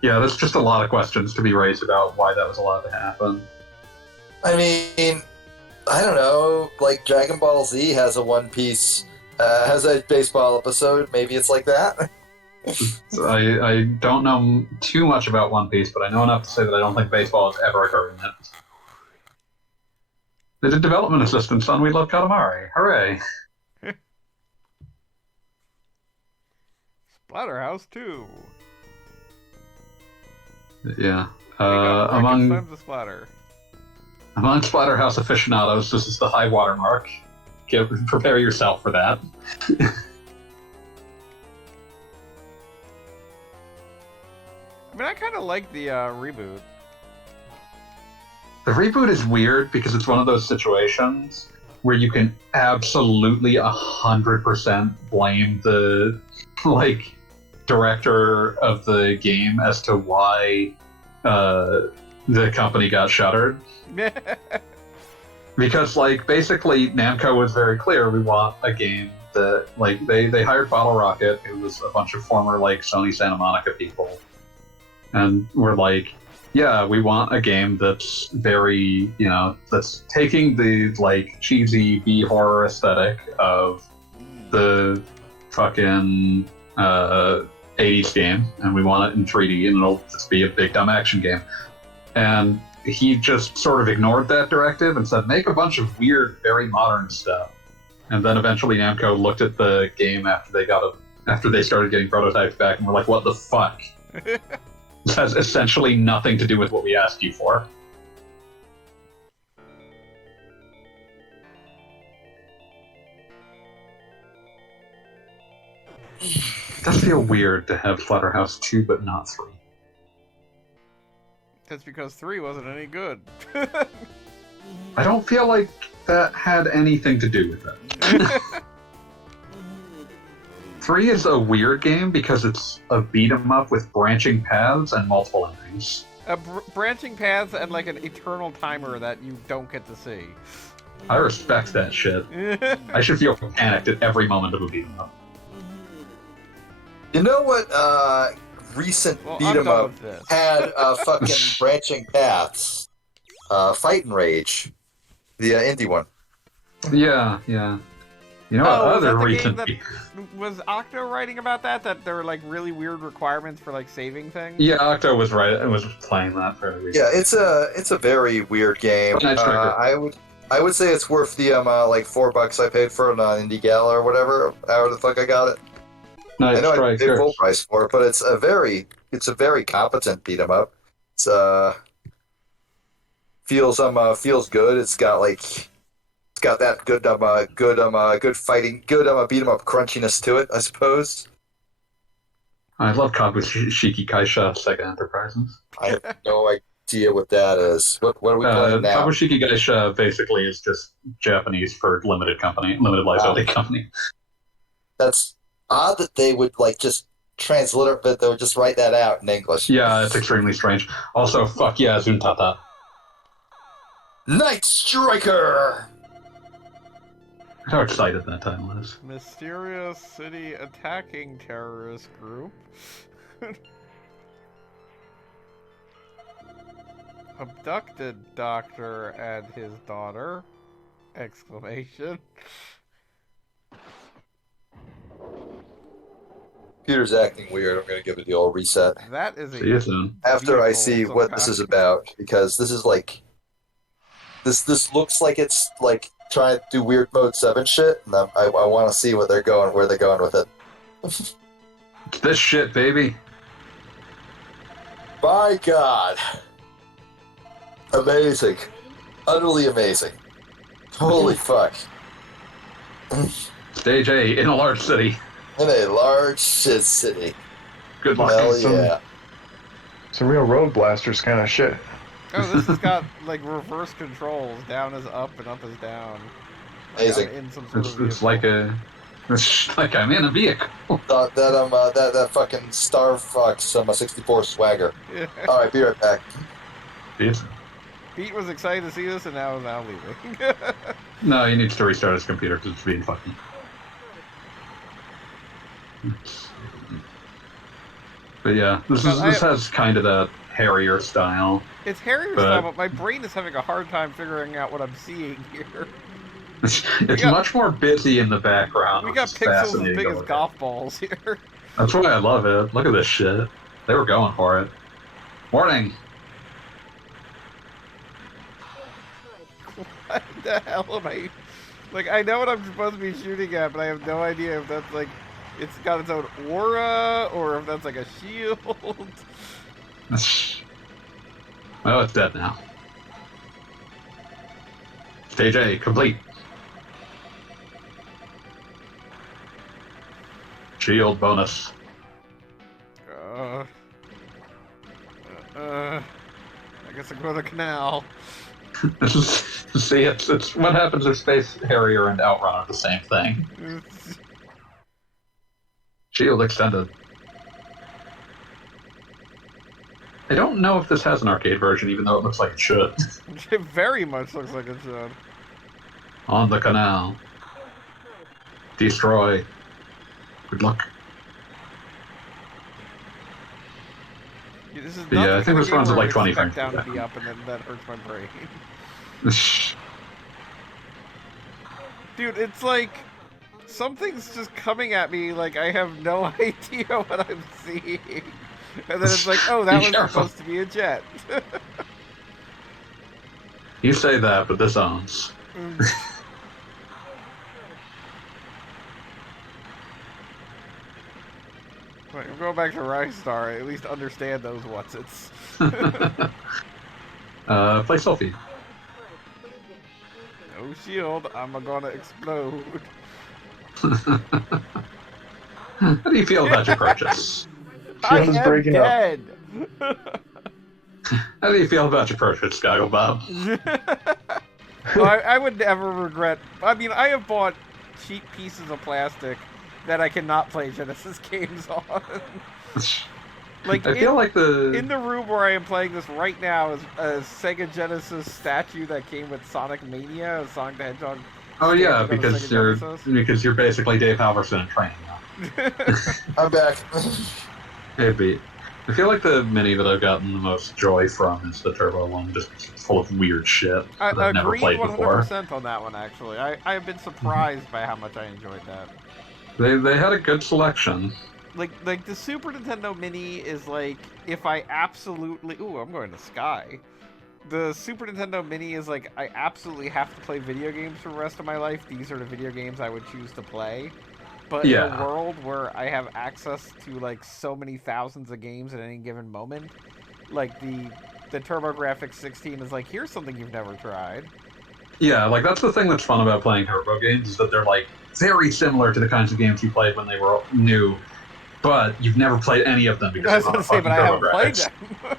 Yeah, there's just a lot of questions to be raised about why that was allowed to happen. I mean, I don't know. Like Dragon Ball Z has a One Piece, has a baseball episode. Maybe it's like that. So I don't know too much about One Piece, but I know enough to say that I don't think baseball has ever occurred in it. They did development assistance on We Love Katamari. Hooray! Splatterhouse 2. Yeah. Among Among the splatter. Splatterhouse aficionados, this is the high water mark. Prepare yourself for that. I mean, I kind of like the reboot. The reboot is weird because it's one of those situations where you can absolutely 100% blame the like director of the game as to why the company got shuttered. Because like basically Namco was very clear, we want a game that like they hired Bottle Rocket, who was a bunch of former like Sony Santa Monica people, and we're like, yeah, we want a game that's very, that's taking the like cheesy B horror aesthetic of the fucking 80s game, and we want it in 3D, and it'll just be a big dumb action game. And he just sort of ignored that directive and said, make a bunch of weird, very modern stuff. And then eventually Namco looked at the game after they started getting prototypes back, and were like, what the fuck? This has essentially nothing to do with what we asked you for. It does feel weird to have Flutterhouse 2 but not 3. That's because 3 wasn't any good. I don't feel like that had anything to do with it. 3 is a weird game because it's a beat-em-up with branching paths and multiple endings. Branching paths and like an eternal timer that you don't get to see. I respect that shit. I should feel panicked at every moment of a beat-em-up. You know what recent beat-em-up had fucking branching paths? Fight and Rage. The indie one. Yeah. You know what other recent... Was Octo writing about that? That there were like really weird requirements for like saving things? Yeah, Octo was right. I was playing that fairly recently. Yeah, it's a very weird game. I would say it's worth the like $4 I paid for it on Indie Gala or whatever. However the fuck I got it. Nice I know try, I paid full price for it, but it's a very competent beat 'em up. It's feels good. It's got that good fighting, good beat 'em up crunchiness to it, I suppose. I love Kabushiki Kaisha Sega Enterprises. I have no idea what that is. What are we playing now? Kabushiki Kaisha basically is just Japanese for limited liability company. That's odd that they would like just transliterate, but they would just write that out in English. Yeah, it's extremely strange. Also, fuck yeah, Zuntata. Night Striker! How excited that time was. Mysterious city attacking terrorist group. Abducted doctor and his daughter. Exclamation. Computer's acting weird. I'm going to give it the old reset. That is See you soon. After I see what this is about, because this is like... This looks like it's like trying to do weird mode 7 shit, and I want to see where they're going with it. It's this shit, baby. My God. Amazing. Utterly amazing. Holy fuck. Stage A in a large city. In a large shit city. Good luck. Hell yeah. Some real Road Blasters kind of shit. Oh, this has got like reverse controls. Down is up and up is down. Amazing. I'm in some sort of It's like I'm in a vehicle. That fucking Star Fox 64 swagger. Yeah. Alright, be right back. Yes. Pete was excited to see this and now is now leaving. No, he needs to restart his computer because it's being fucking. But yeah, this has kind of that Harrier style. It's Harrier style, but my brain is having a hard time figuring out what I'm seeing here. It's much more busy in the background. We got pixels as big as golf balls here. That's why I love it. Look at this shit. They were going for it. Warning! What the hell am I... Like, I know what I'm supposed to be shooting at, but I have no idea if that's like... It's got its own aura, or if that's like a shield. Oh, it's dead now. Stage A, complete. Shield bonus. I guess I go to the canal. See, it's what happens if Space Harrier and Outrun are the same thing. Shield extended. I don't know if this has an arcade version, even though it looks like it should. It very much looks like it should. On the canal. Destroy. Good luck. Yeah, this is Yeah, I think this runs at like 20 frames. frames. Down to be up, and then that hurts my brain. Dude, it's like something's just coming at me like I have no idea what I'm seeing. And then it's like, oh, that was supposed to be a jet. You say that, but this owns. Wait, I'm going back to Rystar. I at least understand those what's-its. Play Sophie. No shield, I'm gonna explode. How do you feel about your purchase? I Shield's am breaking up. dead! How do you feel about your purchase, Goggle Bob? Well, I would never regret... I mean, I have bought cheap pieces of plastic that I cannot play Genesis games on. Like, I feel like in the room where I am playing this right now is a Sega Genesis statue that came with Sonic Mania, Sonic the Hedgehog. Oh yeah, stand on because you're basically Dave Halverson in training now. I'm back. Maybe. I feel like the mini that I've gotten the most joy from is the Turbo one, just full of weird shit that I've never agreed played 100% before. on that one, actually. I have been surprised by how much I enjoyed that. They had a good selection. Like the Super Nintendo Mini is like, if I absolutely... Ooh, I'm going to Sky. The Super Nintendo Mini is like, I absolutely have to play video games for the rest of my life. These are the video games I would choose to play. But in a world where I have access to like so many thousands of games at any given moment, like the TurboGrafx 16 is like, here's something you've never tried. Yeah, like that's the thing that's fun about playing Turbo games, is that they're like very similar to the kinds of games you played when they were new, but you've never played any of them because I was going to say, but I haven't played them.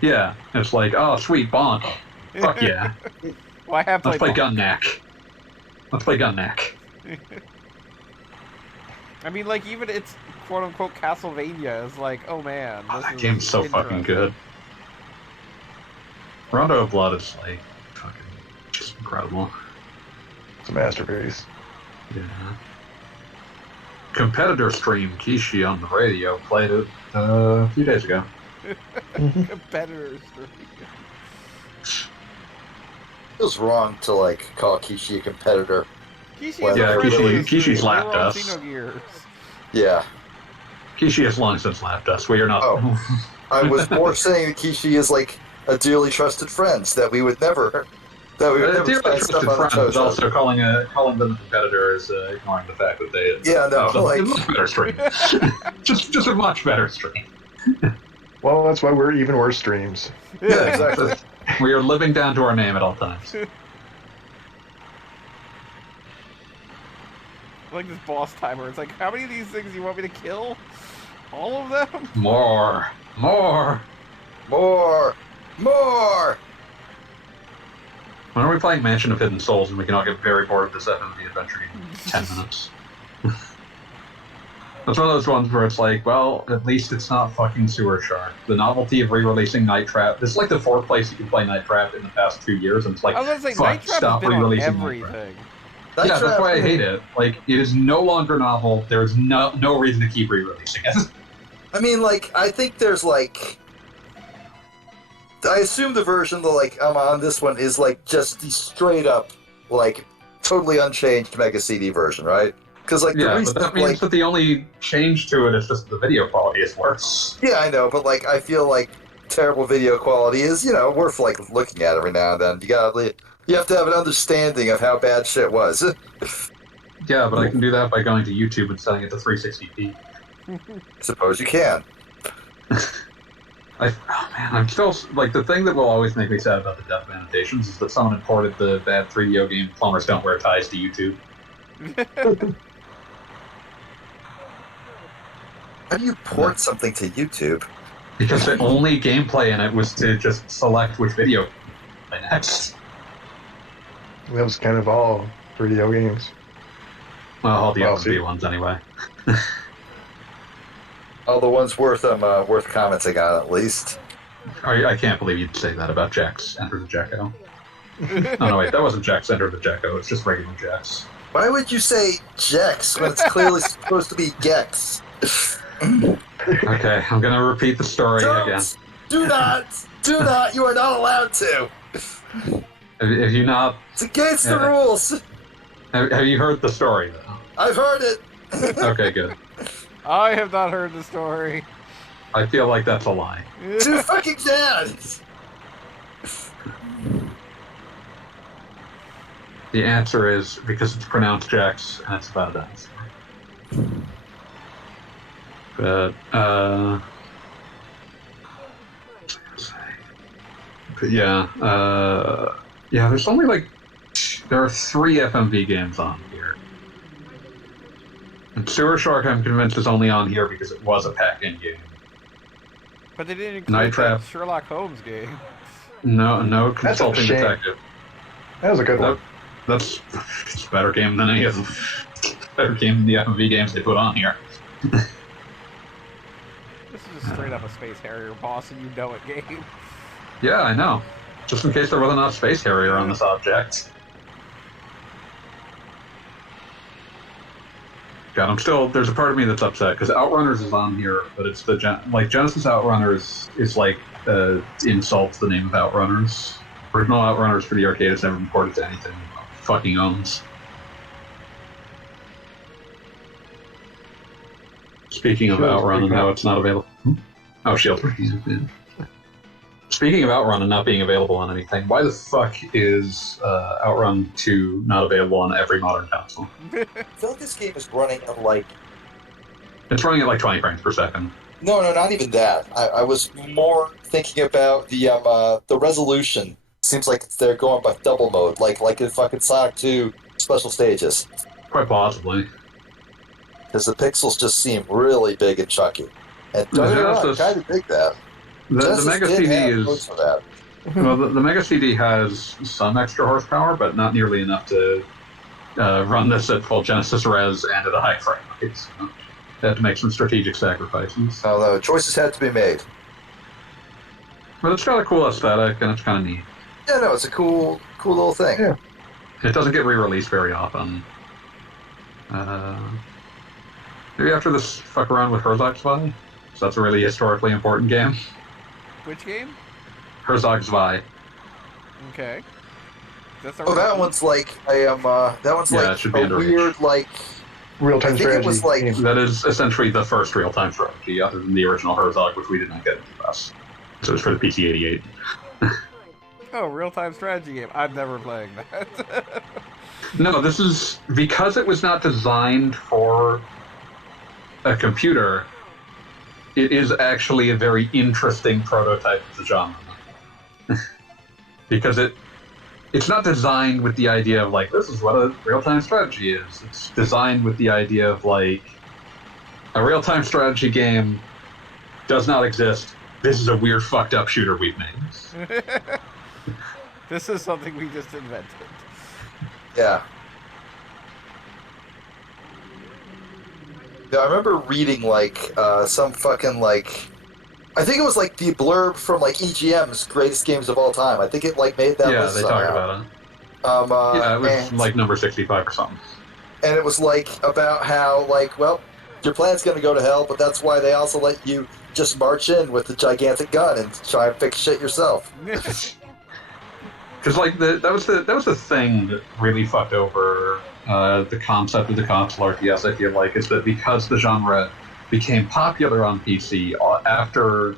Yeah, it's like, oh, sweet, bonk. Fuck yeah. Well, I have played Let's play Bonk. Gun Knack. Let's play Gun Knack. I mean, like, even it's quote-unquote Castlevania is like, oh man, Oh, this that is game's so fucking good. Rondo of Blood is like fucking just incredible. It's a masterpiece. Yeah. Competitor stream Kishi on the radio played it a few days ago. Competitors. Feels wrong to like call Kishi a competitor. Kishi Well, is yeah, a friend of Kishi- the Kishi's stream. lapped We're on us. Xenogears. Yeah, Kishi has long since lapped us. We are not. Oh. I was more saying that Kishi is like a dearly trusted friend that we would never. That we would never Dearly find trusted stuff on the friend is show. also calling them a competitor is ignoring the fact that they. Yeah, no, a like- much better stream. just a much better stream. Well, that's why we're even worse streams. Yeah, exactly. We are living down to our name at all times. Like this boss timer. It's like, how many of these things do you want me to kill? All of them? More. More. When are we playing Mansion of Hidden Souls and we can all get very bored of this FMV adventure in 10 minutes? That's one of those ones where it's like, well, at least it's not fucking Sewer Shark. The novelty of re-releasing Night Trap. This is like the fourth place you can play Night Trap in the past 2 years, and it's like, I was gonna say, fuck, Night Trap stop has been on re-releasing Night Trap. everything. Yeah, that's why I hate it. Like, it is no longer novel. There's no reason to keep re-releasing it. I mean, like, I think there's like. I assume the version that like I'm on this one is like just the straight up, like, totally unchanged Mega CD version, right? Because like the Yeah, reason, but that means like, that the only change to it is just the video quality is worse. yeah, I know, but like I feel like terrible video quality is, you know, worth like looking at every now and then. You have to have an understanding of how bad shit was. Yeah, but I can do that by going to YouTube and setting it to 360p. Suppose you can. I'm still, like, the thing that will always make me sad about the death annotations is that someone imported the bad 3DO game Plumbers Don't Wear Ties to YouTube. How do you port something to YouTube? Because the only gameplay in it was to just select which video play next. That was kind of all 3DO games. Well, all the Well, FMV see. ones anyway. All the ones worth commenting on at least. I can't believe you'd say that about Jack's Enter the Jacko. Oh no, wait, that wasn't Jack's Enter the Jacko. It's just regular Jack's. Why would you say Jex when it's clearly supposed to be Gex? Okay, I'm gonna repeat the story Don't! again. Do not! You are not allowed to! Have you not? It's against the rules! Have you heard the story though? I've heard it! Okay, good. I have not heard the story. I feel like that's a lie. Too fucking bad! The answer is because it's pronounced Jax and it's about a dinosaur. But yeah, there's only there are 3 FMV games on here. And Sewer Shark, I'm convinced, is only on here because it was a pack-in game. But they didn't include Night Trap. that Sherlock Holmes game. No That's a consulting shame. detective. That was a good one. It's a better game than any of them. Better game than the FMV games they put on here. This is just straight up a Space Harrier boss, and you know it game. Yeah, I know. Just in case there wasn't enough Space Harrier on this object. God, there's a part of me that's upset, because Outrunners is on here, but it's Genesis Outrunners is insults the name of Outrunners. Original Outrunners for the arcade has never been ported to anything it fucking owns. Speaking of Outrun and how it's not available. Oh, Shield. Yeah. Speaking of Outrun and not being available on anything, why the fuck is Outrun 2 not available on every modern console? I feel like this game is running at like... It's running at 20 frames per second. No, not even that. I was more thinking about the resolution. Seems like they're going by double mode, like in fucking Sonic 2 special stages. Quite possibly. Because the pixels just seem really big and chunky. And don't get me wrong, I kind of dig that. The Mega CD is... For that. Well, the Mega CD has some extra horsepower, but not nearly enough to run this at full Genesis res and at a high frame rate. So they had to make some strategic sacrifices. Although choices had to be made. But it's got a cool aesthetic, and it's kind of neat. Yeah, no, it's a cool little thing. Yeah. It doesn't get re-released very often. Maybe after this fuck around with Herzog Zwei? So that's a really historically important game. Which game? Herzog Zwei. Okay. That's That one's like it should be a weird Real-time I think strategy. it was like... game. That is essentially the first real-time strategy, other than the original Herzog, which we did not get in the US. So it's for the PC-88. Oh, real-time strategy game. I'm never playing that. No, this is... Because it was not designed for a computer, it is actually a very interesting prototype of the genre. Because it's not designed with the idea of, this is what a real-time strategy is. It's designed with the idea of, a real-time strategy game does not exist. This is a weird, fucked-up shooter we've made. This is something we just invented. Yeah. Yeah, I remember reading some fucking I think it was the blurb from EGM's greatest games of all time. I think it made that Yeah, list they somehow. talked about it. Yeah, it was and, number 65 or something. And it was about how your plan's gonna go to hell, but that's why they also let you just march in with a gigantic gun and try and fix shit yourself. Because that was the thing that really fucked over the concept of the console RTS. I feel like is that because the genre became popular on PC after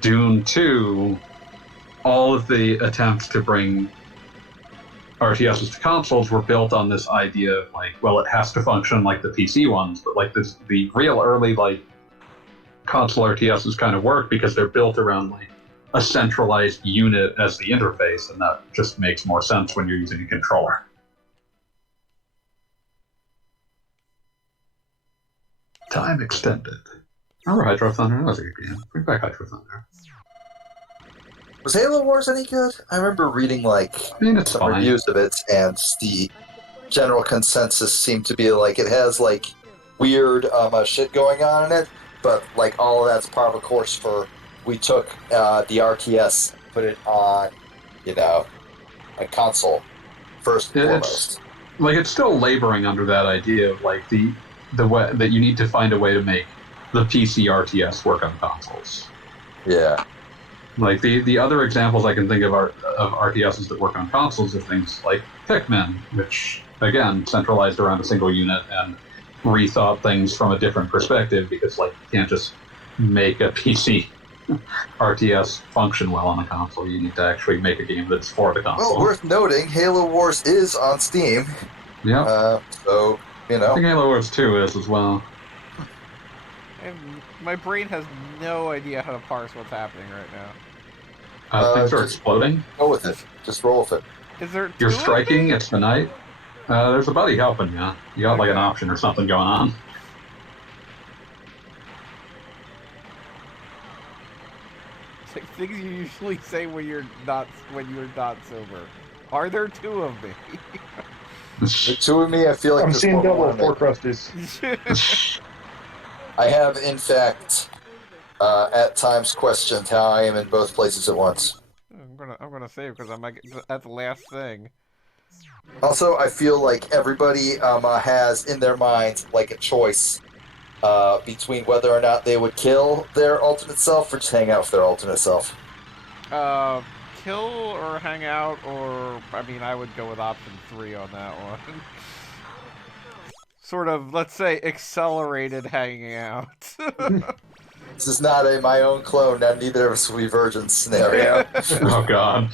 Dune 2, all of the attempts to bring RTSs to consoles were built on this idea of it has to function like the PC ones, but the real early console RTSs kind of work because they're built around a centralized unit as the interface, and that just makes more sense when you're using a controller. Time extended. I remember Hydro Thunder. That was a good game. Bring back Hydro Thunder. Was Halo Wars any good? I remember reading like I mean, it's some fine. reviews of it, and the general consensus seemed to be like it has like weird shit going on in it, but like all of that's part of a course for we took the RTS, put it on, you know, a console first and It's foremost. like it's still laboring under that idea of like the way that you need to find a way to make the PC RTS work on consoles. Yeah. Like the other examples I can think of of RTSs that work on consoles are things like Pikmin, which again centralized around a single unit and rethought things from a different perspective because like you can't just make a PC RTS function well on a console. You need to actually make a game that's for the Well, console. worth noting, Halo Wars is on Steam, Yeah, so you I know. think Halo Wars 2 is as well. And my brain has no idea how to parse what's happening right now. Things are Just exploding. go with it. Just roll with it. Is there You're two of striking. me? It's the night. There's a buddy helping you. You got like an Okay. option or something going on. It's like things you usually say when you're not sober. Are there two of me? The two of me, I feel like I'm there's seeing more than double one of me. four crusties. I have, in fact, at times questioned how I am in both places at once. I'm gonna save because I might get at the last thing. Also, I feel like everybody has in their mind like a choice between whether or not they would kill their alternate self or just hang out with their alternate self. Kill or hang out, or I mean, I would go with option 3 on that one. Sort of, let's say, accelerated hanging out. This is not a my own clone, and neither of us will be virgins scenario. Oh God.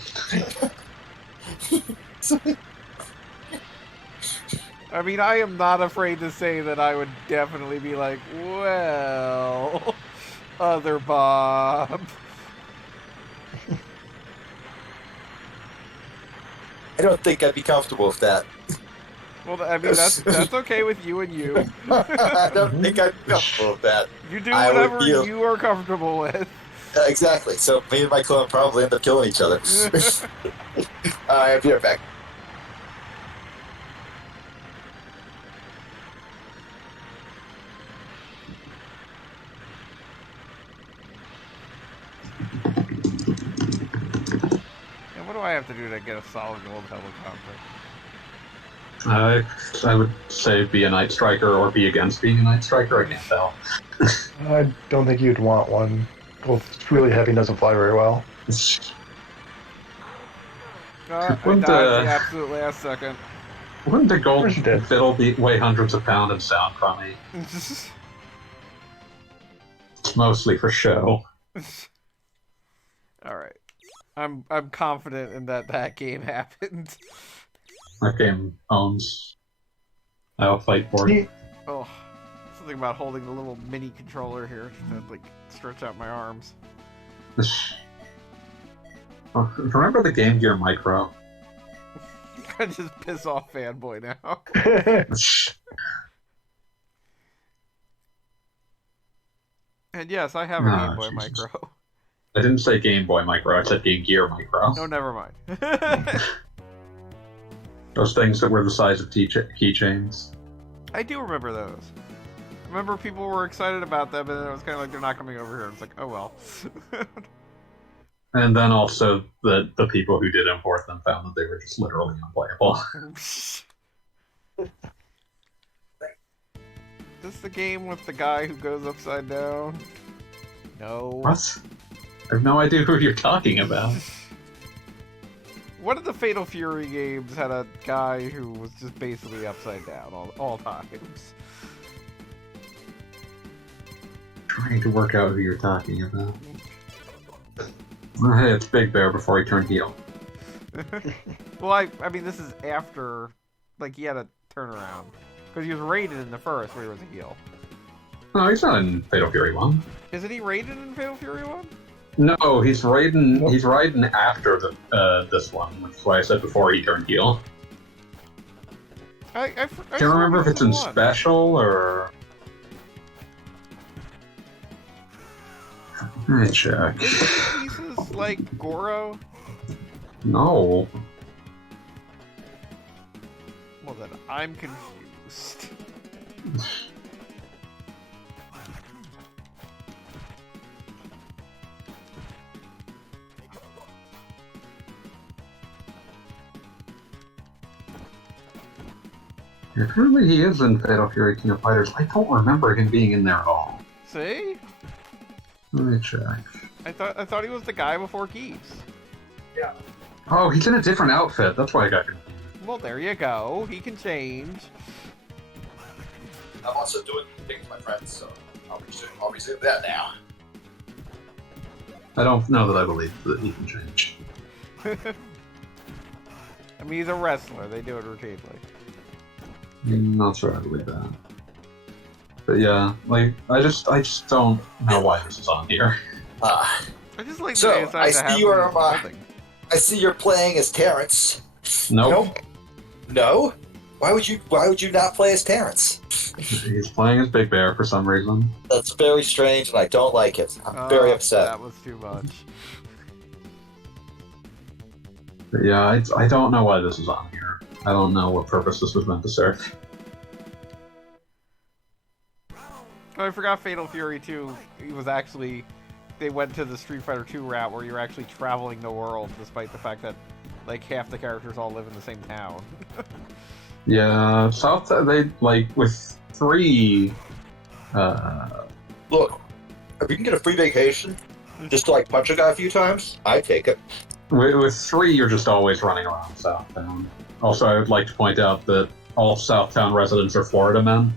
I mean, I am not afraid to say that I would definitely be like, well, other Bob. I don't think I'd be comfortable with that. Well, I mean, that's okay with you and you. I don't think I'd be comfortable with that. You do I would whatever feel- you are comfortable with. Exactly. So me and my clone probably end up killing each other. I'll be right back. And what do I have to do to get a solid gold helicopter? I would say be a Night Striker or be against being a Night Striker. I can't tell. I don't think you'd want one. Well, it's really heavy and doesn't fly very well. I died Wouldn't, at the absolute last second. Wouldn't the gold course you did. fiddle weigh hundreds of pounds and sound crummy? It's mostly for show. All right, I'm confident in that game happened. That game owns. I'll fight for See, it. Oh, something about holding the little mini controller here to like stretch out my arms. Remember the Game Gear Micro? I just piss off fanboy now. And yes, I have a Ah, Game Boy Jesus. Micro. I didn't say Game Boy Micro, I said Game Gear Micro. Oh, never mind. Those things that were the size of keychains. I do remember those. Remember people were excited about them, and it was kind of like they're not coming over here. It's like, oh well. And then also the people who did import them found that they were just literally unplayable. This the game with the guy who goes upside down? No. What? I have no idea who you're talking about. One of the Fatal Fury games had a guy who was just basically upside down all times. Trying to work out who you're talking about. Hey, it's Big Bear before he turned heel. Well, I mean, this is after, like, he had a turnaround. Because he was raided in the first, where he was a heel. No, he's not in Fatal Fury 1. Isn't he raided in Fatal Fury 1? No, he's riding after this one, which is why I said before he turned heel. I Can't remember if it's in Special or... Let me check. Pieces? like Goro? No. Well then, I'm confused. Apparently he is in Fatal Fury King of Fighters. I don't remember him being in there at all. See? Let me check. I thought he was the guy before Keys. Oh, he's in a different outfit. That's why I got confused. Well, there you go. He can change. I'm also doing things with my friends, so I'll resume that now. I don't know that I believe that he can change. I mean, he's a wrestler. They do it routinely. I'm not sure I believe that. But yeah, like I just don't know why this is on here. I just like So, the way it's I to see have you are, these buildings. I see you're playing as Terrence. Nope. No? Why would you not play as Terrence? He's playing as Big Bear for some reason. That's very strange, and I don't like it. I'm very upset. That was too much. But yeah, I don't know why this is on here. I don't know what purpose this was meant to serve. Oh, I forgot Fatal Fury 2. It was actually... They went to the Street Fighter 2 route where you're actually traveling the world, despite the fact that, like, half the characters all live in the same town. Yeah, South they like with 3. Look, if you can get a free vacation, just to like punch a guy a few times, I take it. With 3, you're just always running around Southtown. Also, I would like to point out that all Southtown residents are Florida men.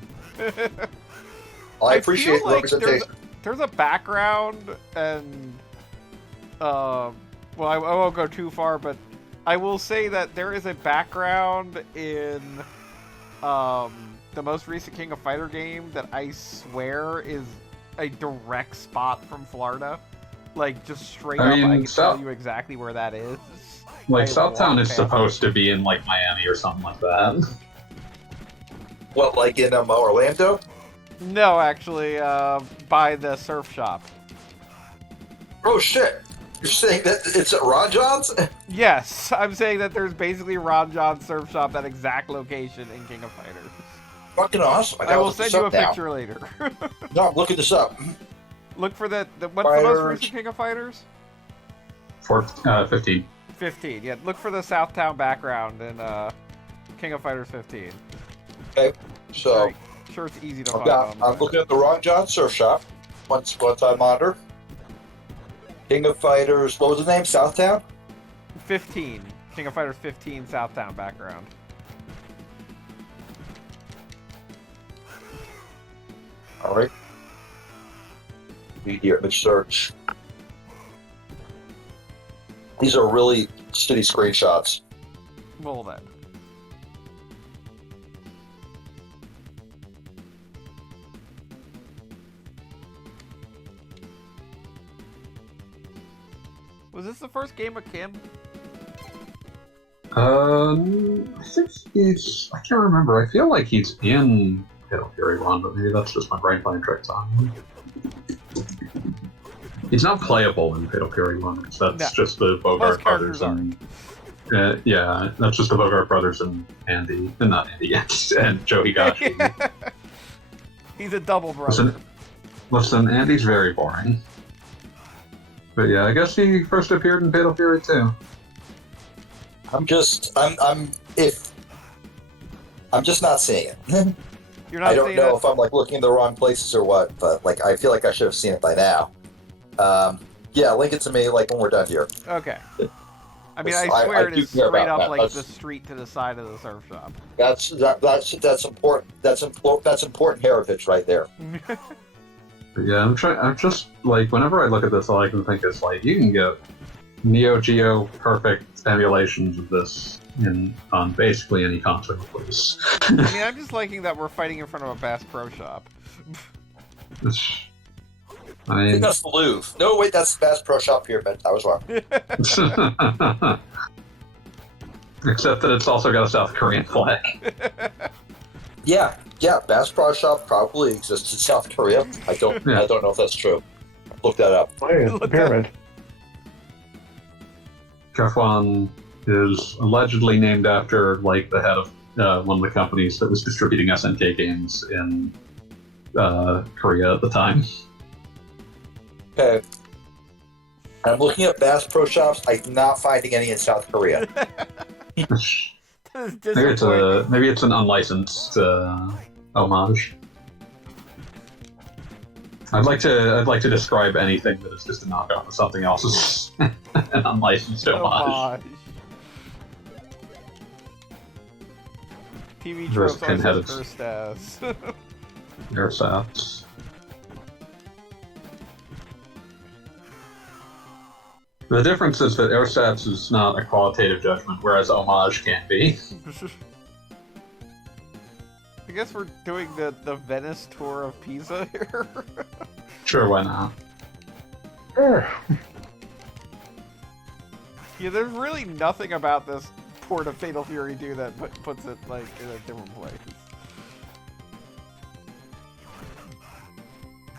I appreciate feel like representation. There's a background, and well, I won't go too far, but I will say that there is a background in the most recent King of Fighter game that I swear is a direct spot from Florida. Like, just straight up, I can tell you exactly where that is. Like, Southtown is supposed to be in, like, Miami or something like that. What, like in Orlando? No, actually, by the surf shop. Oh shit! You're saying that it's at Ron John's? Yes, I'm saying that there's basically Ron John's surf shop, that exact location in King of Fighters. Fucking awesome! I will send you a picture later. No, I'm looking this up. Look for what's the most recent King of Fighters? 15. 15, yeah. Look for the Southtown background in King of Fighters 15. Okay, so Sure, it's easy to find. I'm looking at the Ron John surf shop. Once I monitor. King of Fighters. What was the name? Southtown. 15. King of Fighters 15 Southtown background. All right. Media image search. These are really shitty screenshots. Well then. Was this the first game with Kim? I think he's... I can't remember. I feel like he's in Fatal Fury 1, but maybe that's just my brain playing tricks on him. He's not playable in Fatal Fury 1, because that's just the Bogart brothers and... yeah, that's just the Bogart brothers and Andy. And not Andy, and Joe Higashi. He's a double brother. Listen, Andy's very boring. But yeah, I guess he first appeared in Fatal Fury 2. I'm just not seeing it. You're not I don't seeing know it? if I'm like looking in the wrong places or what, but like I feel like I should have seen it by now. Yeah, link it to me like when we're done here. Okay. I mean, I I swear do it is care straight about up that. like That's- the street to the side of the surf shop. That's important. That's important heritage right there. But yeah, I'm just, like, whenever I look at this, all I can think is, like, you can get Neo Geo perfect emulations of this on basically any console, please. I mean, I'm just liking that we're fighting in front of a Bass Pro Shop. I I think that's the Louvre. No, wait, that's the Bass Pro Shop Pyramid. I was wrong. Except that it's also got a South Korean flag. Yeah, Bass Pro Shop probably exists in South Korea. I don't know if that's true. Look that up. Oh, yeah, the pyramid. Kefwan is allegedly named after like the head of one of the companies that was distributing SNK games in Korea at the time. Okay. I'm looking at Bass Pro Shops. I'm not finding any in South Korea. This is Maybe disappointing. maybe it's an unlicensed homage. I'd like to describe anything that is just a knockoff of something else as an unlicensed homage. TV There's tropes always pinheaded cursed ass. airsats. The difference is that airsats is not a qualitative judgment, whereas homage can be. I guess we're doing the Venice tour of Pisa here. Sure, why not? Sure. Yeah, there's really nothing about this port of Fatal Fury 2 that puts it like in a different place.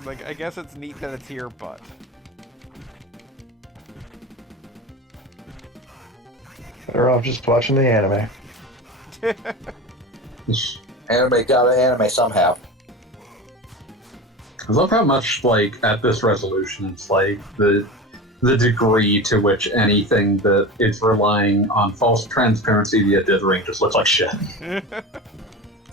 Like, I guess it's neat that it's here, but Better off just watching the anime. Anime got an anime somehow. I love how much, like, at this resolution, it's like the degree to which anything that is relying on false transparency via dithering just looks like shit. I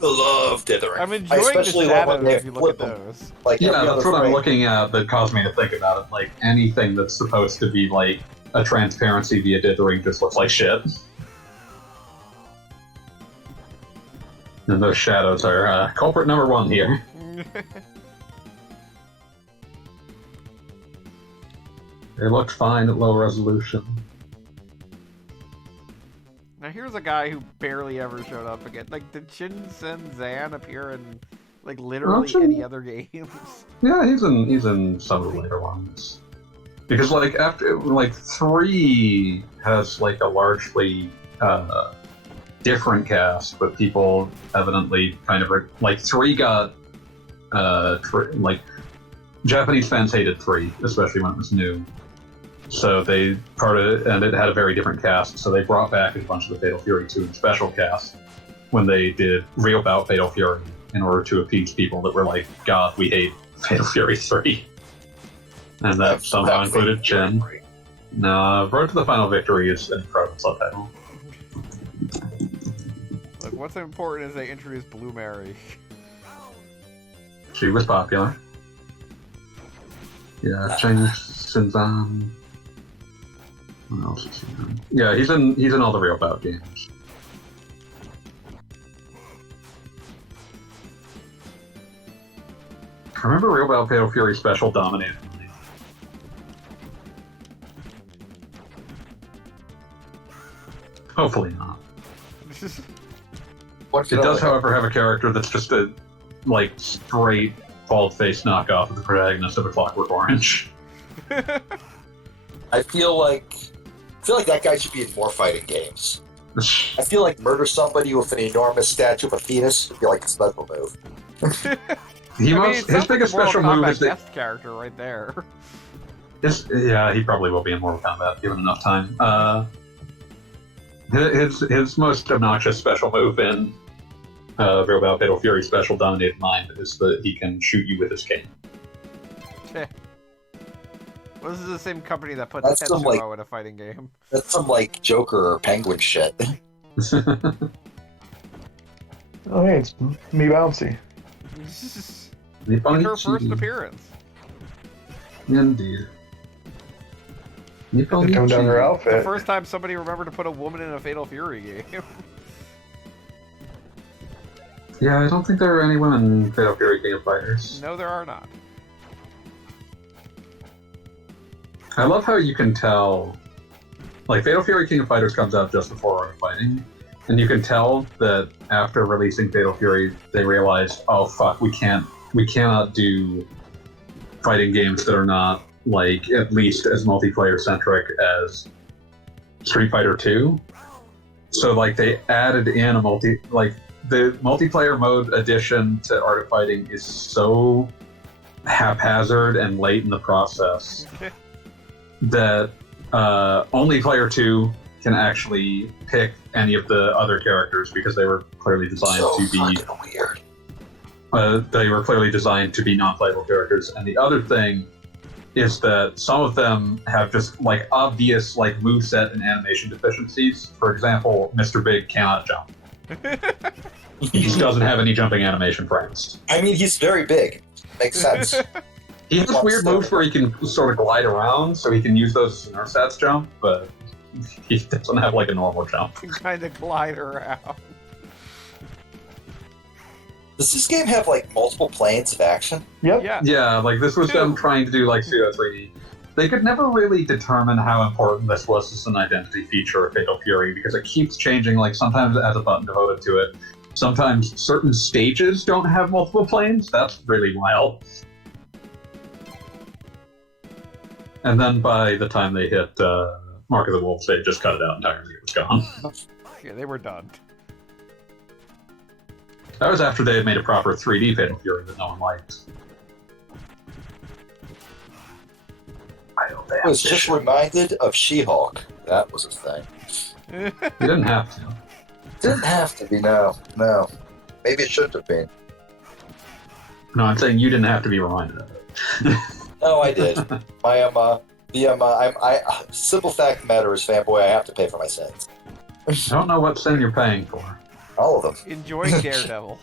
love dithering. I'm I enjoying the especially love when shadows they if you look at flip them. those. Like Yeah, every that's other what I'm frame. looking at that caused me to think about it. Like, anything that's supposed to be, like, a transparency via dithering just looks like shit. And those shadows are culprit number one here. They looked fine at low resolution. Now here's a guy who barely ever showed up again. Like, did Shin-Sen Zan appear in, like, literally Actually- any other games? Yeah, he's in some of the later ones. Because, like, after, like, 3 has, like, a largely different cast, but people evidently kind of, like, 3 got, like, Japanese fans hated 3, especially when it was new. So they and it had a very different cast, so they brought back a bunch of the Fatal Fury 2 special cast when they did Real Bout Fatal Fury in order to appease people that were like, God, we hate Fatal Fury 3. And that somehow included Chen. No, Road to the Final Victory is an incredible subtitle. Like, what's important is they introduced Blue Mary. She was popular. Yeah, Cheng Shenzan. What else is he in? Yeah, he's in all the Real Bout games. I remember Real Bout Fatal Fury Special dominated. Hopefully not. What It does, however, have a character that's just a, like, straight, bald-faced knockoff of the protagonist of A Clockwork Orange. I feel like that guy should be in more fighting games. I feel like murder somebody with an enormous statue of a penis would be like a special move. His biggest special move is that guest character right there. yeah, he probably will be in Mortal Kombat given enough time. His most obnoxious special move in Real Bout Fatal Fury Special Dominated Mind is that he can shoot you with his cane. Well, this is the same company that put That's some, Tetsuo in a fighting game. That's some like Joker or Penguin shit. Oh, hey, it's me bouncy. In her first appearance. Indeed. They toned down her The outfit. first time somebody remembered to put a woman in a Fatal Fury game. Yeah, I don't think there are any women Fatal Fury game fighters. No, there are not. I love how you can tell, like, Fatal Fury King of Fighters comes out just before Art of Fighting, and you can tell that after releasing Fatal Fury, they realized, oh fuck, we cannot do fighting games that are not, like, at least as multiplayer centric as Street Fighter 2. So, like, they added in the multiplayer mode addition to Art of Fighting is so haphazard and late in the process that only Player 2 can actually pick any of the other characters because they were clearly designed So to be fucking weird. Non-playable characters. And the other thing is that some of them have just like obvious like moveset and animation deficiencies. For example, Mr. Big cannot jump. He just doesn't have any jumping animation frames. I mean, he's very big. Makes sense. He has weird moves where he can sort of glide around, so he can use those as an ersatz jump, but he doesn't have like a normal jump. Can kind of glide around. Does this game have like multiple planes of action? Yep. Yeah. Yeah, like this was them trying to do like pseudo 3D. They could never really determine how important this was as an identity feature of Fatal Fury because it keeps changing. Like sometimes it has a button devoted to it. Sometimes certain stages don't have multiple planes. That's really wild. And then by the time they hit Mark of the Wolves, they just cut it out entirely. It was gone. Yeah, they were done. That was after they had made a proper 3D Fatal Fury that no one liked. I was just reminded of She-Hulk. That was a thing. You didn't have to. Didn't have to be, no. Maybe it shouldn't have been. No, I'm saying you didn't have to be reminded of it. No, I did. Simple fact of the matter is, fanboy, I have to pay for my sins. I don't know what sin you're paying for. All of them. Enjoying Daredevil.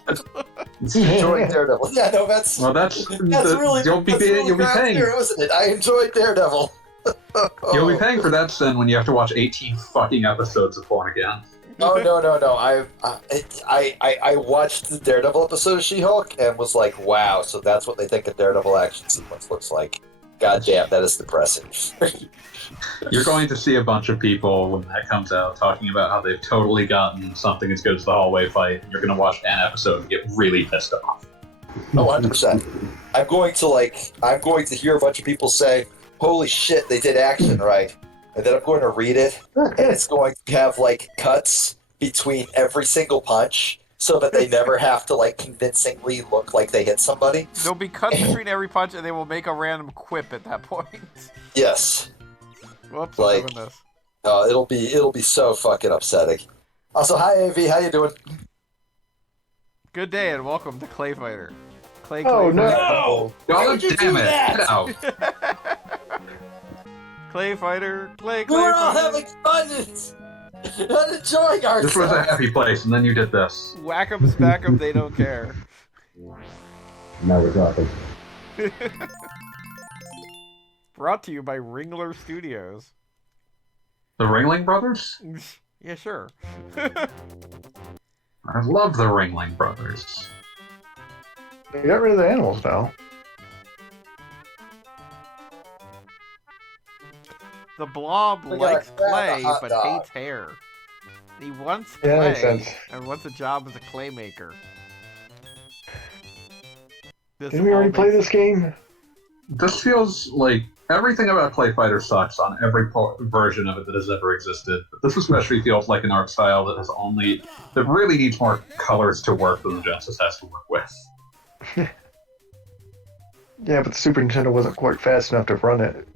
Enjoying Daredevil. Yeah, no, that's really you'll be paying. Zero, isn't it? I enjoyed Daredevil. You'll be paying for that sin when you have to watch 18 fucking episodes of Born Again. Oh no! I watched the Daredevil episode of She-Hulk and was like, wow. So that's what they think a Daredevil action sequence looks like. God damn, that is depressing. You're going to see a bunch of people when that comes out talking about how they've totally gotten something as good as the hallway fight. And you're going to watch an episode and get really pissed off. Oh, 100%. I'm going to hear a bunch of people say, holy shit, they did action right. And then I'm going to read it, and it's going to have, like, cuts between every single punch so that they never have to, like, convincingly look like they hit somebody. There'll be cuts between every punch, and they will make a random quip at that point. Yes. Whoops, Like, I'm doing this. It'll be so fucking upsetting. Also, hi, AV, how you doing? Good day, and welcome to Clay Fighter. Clay Oh, Fighter. no! God damn it! Get out! Clay Fighter, Clay We were all Fighter. having fun and enjoying ourselves. This was a happy place, and then you did this. Whack 'em, smack 'em, they don't care. Now we're talking. Brought to you by Ringler Studios. The Ringling Brothers? Yeah, sure. I love the Ringling Brothers. They got rid of the animals now. The blob We likes gotta grab clay, a hot but dog. hates hair. He wants Yeah, makes clay, sense. and wants a job as a clay maker. Didn't we already play this game? This feels like everything about Clay Fighter sucks on every version of it that has ever existed. But this especially feels like an art style that really needs more colors to work than the Genesis has to work with. Yeah, but the Super Nintendo wasn't quite fast enough to run it.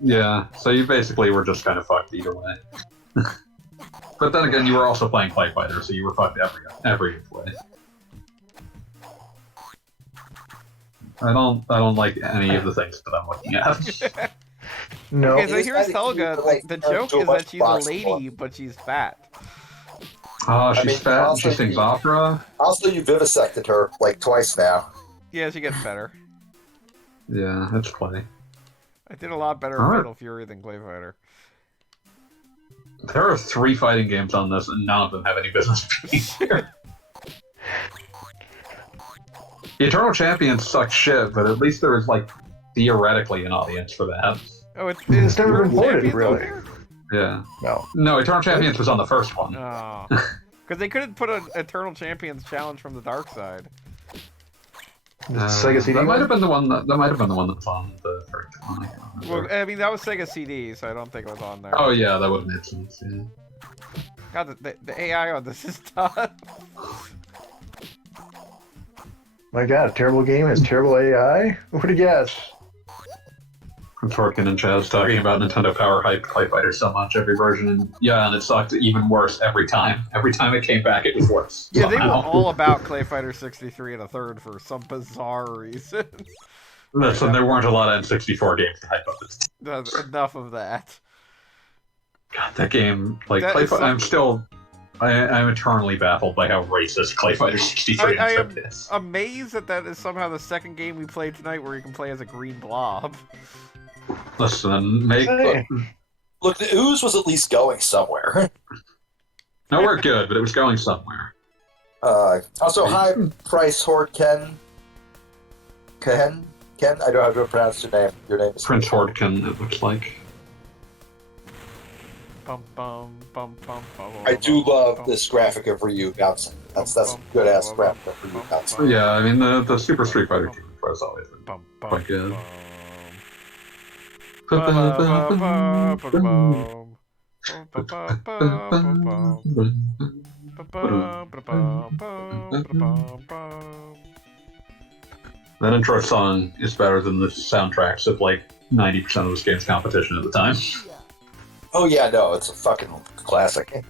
Yeah, so you basically were just kind of fucked either way. But then again, you were also playing Clay Fighter, so you were fucked every way. I don't like any of the things that I'm looking at. No. Okay, so It is here's kinda Helga. cute, Like, like, the don't joke do is much that she's a box lady, one. but she's fat. Oh, she's I mean, fat and also she sings you- opera. Also, you vivisected her like twice now. Yeah, she gets better. Yeah, that's Clay. I did a lot better in Alright. Fatal Fury than Clay Fighter. There are 3 fighting games on this, and none of them have any business being here. The Eternal Champions suck shit, but at least there is, like, theoretically an audience for that. Oh, it's never been Eternal ported, Champions really. on there? Yeah. No. No, Eternal Champions was on the first one. Oh. Because they couldn't put an Eternal Champions challenge from the dark side. The Sega CD that might one? have been the one that might have been the one that's on the first one. I can't remember. Well, I mean, that was Sega CD, so I don't think it was on there. Oh yeah, that would have made sense. Yeah. God, the AI on this is tough. My god, a terrible game has terrible AI? What do you guess? Torkin and Chaz talking about Nintendo Power hyped Clay Fighter so much every version, and and it sucked even worse every time. Every time it came back, it was worse. Yeah, they were somehow. all about Clay Fighter 63 and a third for some bizarre reason. Listen, there weren't a lot of N64 games to hype up. Enough of that. God, that game, like That Clay is Fighter, I'm eternally baffled by how racist Clay Fighter 63 I am is. amazed that is somehow the second game we played tonight where you can play as a green blob. Listen, make Look, the ooze was at least going somewhere. nowhere good, but it was going somewhere. Also, high price Horde Ken. I don't know how to pronounce your name. Your name is Prince Hordkin, it looks like. Bum, bum, bum, bum, bum, I do love bum, this graphic of Ryu bouncing. That's a good ass graphic of Ryu bouncing. Yeah, I mean the Super Street Fighter 2 was always bum, bum, quite good. That intro song is better than the soundtracks of like 90% of this game's competition at the time. Oh yeah, no, it's a fucking classic.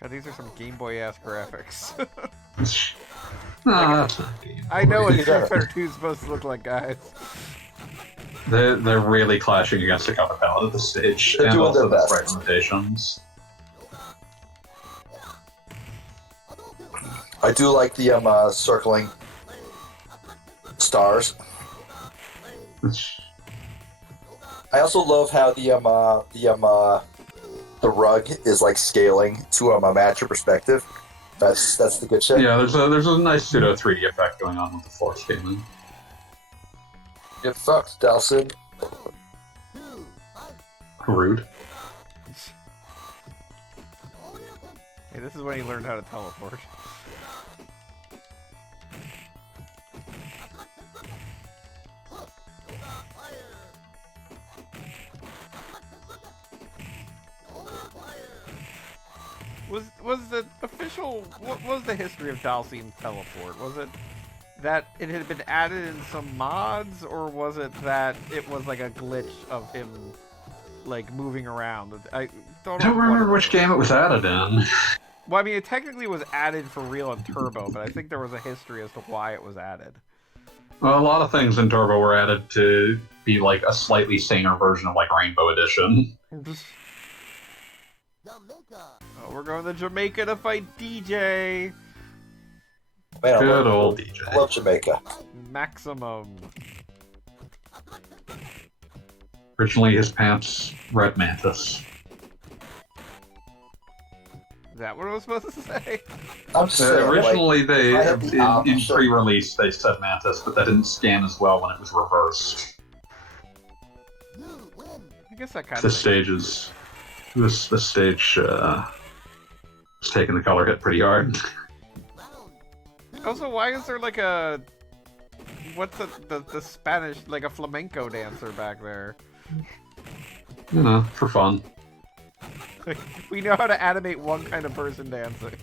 God, these are some Game Boy ass graphics. That's not a Game I know what Boy. Street Fighter 2 is supposed to look like, guys. They're really clashing against the cover palette at this stage, They're and doing also their the best. sprite limitations. I do like the circling stars. I also love how the rug is like scaling to match your perspective. That's the good shit. Yeah, there's a nice pseudo 3D effect going on with the floor scaling. Get fucked, Dalsin. Rude. Hey, this is when he learned how to teleport. Was the official... What was the history of Dalsim's teleport? Was it that it had been added in some mods, or was it that it was like a glitch of him like moving around? I don't remember which game it was added in. Well, I mean, it technically was added for real in Turbo, but I think there was a history as to why it was added. Well, a lot of things in Turbo were added to be like a slightly saner version of like Rainbow Edition. Oh, we're going to Jamaica to fight DJ. Man, Good old I DJ. love Jamaica. Maximum. Originally his pants, Red Mantis. Is that what it was supposed to say? I'm just saying, Originally, I had the in option. pre-release they said Mantis, but that didn't scan as well when it was reversed. I guess that kind This stage is this stage is taking the color hit pretty hard. Also, why is there like a... What's the Spanish... Like a flamenco dancer back there? You know, for fun. We know how to animate one kind of person dancing.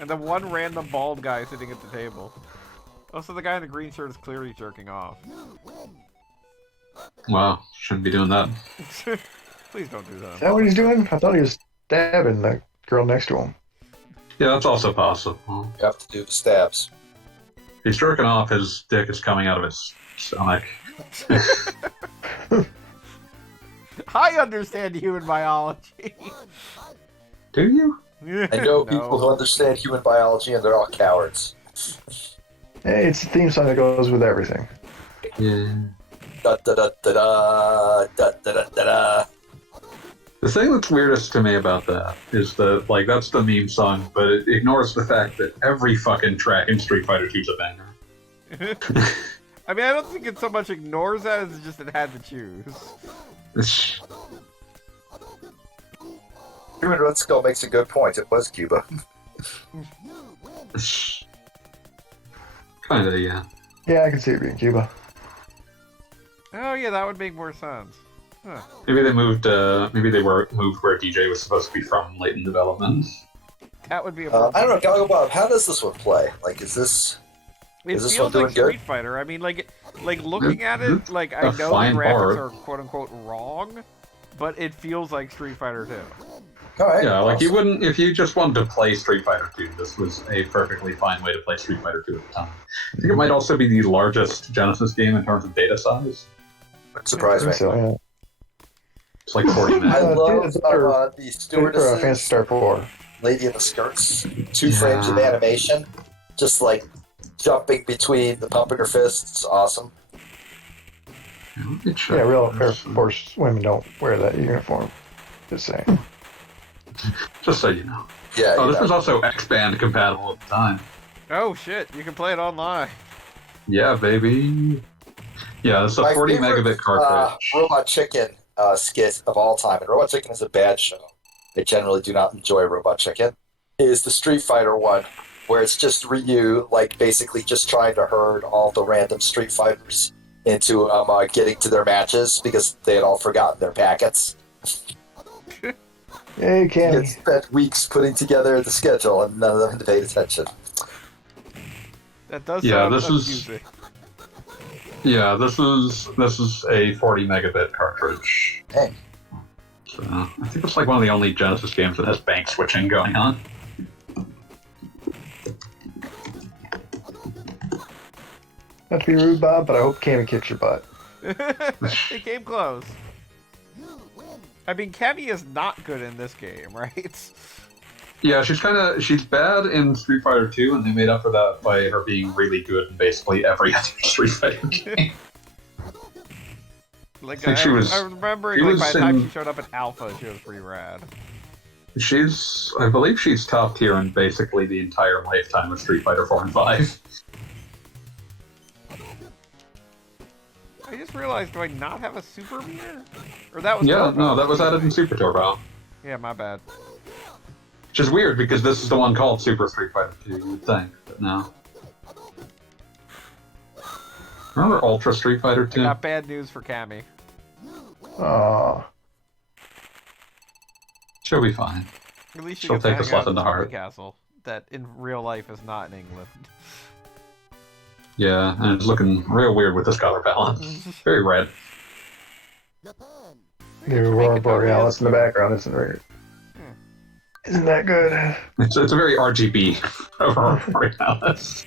And the one random bald guy sitting at the table. Also, the guy in the green shirt is clearly jerking off. Wow, shouldn't be doing that. Please don't do that. Is that what he's doing? I thought he was stabbing that girl next to him. Yeah, that's also possible. You have to do the stabs. He's jerking off, his dick is coming out of his stomach. I understand human biology. Do you? I know people who understand human biology, and they're all cowards. Hey, it's the theme song that goes with everything. Yeah. Da da da da da da da da da. The thing that's weirdest to me about that is that, like, that's the meme song, but it ignores the fact that every fucking track in Street Fighter 2 is a banger. I mean, I don't think it so much ignores that as just it had to choose. Human Run Skull makes a good point. It was Cuba. Kinda, yeah. Yeah, I can see it being Cuba. Oh yeah, that would make more sense. Huh. Maybe they moved. Maybe they were moved where DJ was supposed to be from late in development. That would be a I don't know, Galgo Bob. How does this one play? Like, is this It Is this one feels doing like Street good? Fighter. I mean, like looking at it, like I a know the fine graphics bar. are quote unquote wrong, but it feels like Street Fighter 2. All right. Yeah, like you awesome. wouldn't if you just wanted to play Street Fighter 2. This was a perfectly fine way to play Street Fighter 2 at the time. I think it might also be the largest Genesis game in terms of data size. Wouldn't surprise me. So, yeah. It's like 40 I minutes. love or the Fantasy stewardesses, Star 4. lady in the skirts, 2 frames of animation, just like jumping between the pumping her fists. Awesome. Let me check Yeah, real Air this. Force women don't wear that uniform. Just saying. Just so you know. Yeah. Oh, you this know. was also X-Band compatible at the time. Oh shit, you can play it online. Yeah, baby. Yeah, it's a My 40 favorite, megabit cartridge. Robot Chicken skit of all time, and Robot Chicken is a bad show. I generally do not enjoy Robot Chicken. Is the Street Fighter one, where it's just Ryu, like basically just trying to herd all the random Street Fighters into getting to their matches because they had all forgotten their packets. Hey, He Kenny. had spent weeks putting together the schedule, and none of them had paid attention. That does Yeah, sound this is- amusing. Yeah, this is a 40 megabit cartridge. Hey, So, I think it's like one of the only Genesis games that has bank switching going on. Not to be rude, Bob, but I hope Cammy kicks your butt. It came close. I mean, Cammy is not good in this game, right? Yeah, she's bad in Street Fighter 2, and they made up for that by her being really good in basically every other Street Fighter game. Like I think she was- I remember she like, was by the time in- she showed up in Alpha, she was pretty rad. I believe she's top tier in basically the entire lifetime of Street Fighter 4 and 5. I just realized, do I not have a super meter? Or that was Yeah, Turbo. no, that was added in Super Turbo. Yeah, my bad. Which is weird because this is the one called Super Street Fighter 2, you would think, but no. Remember Ultra Street Fighter 2? Got bad news for Cammy. Aw. She'll She'll be fine. At least she She'll gets to take hang this out lesson in to heart. White Castle, that in real life is not in England. Yeah, and it's looking real weird with this color palette. Very red. The Make Aurora it Borealis in the background isn't very... Isn't that good? It's a very RGB Aurora Borealis.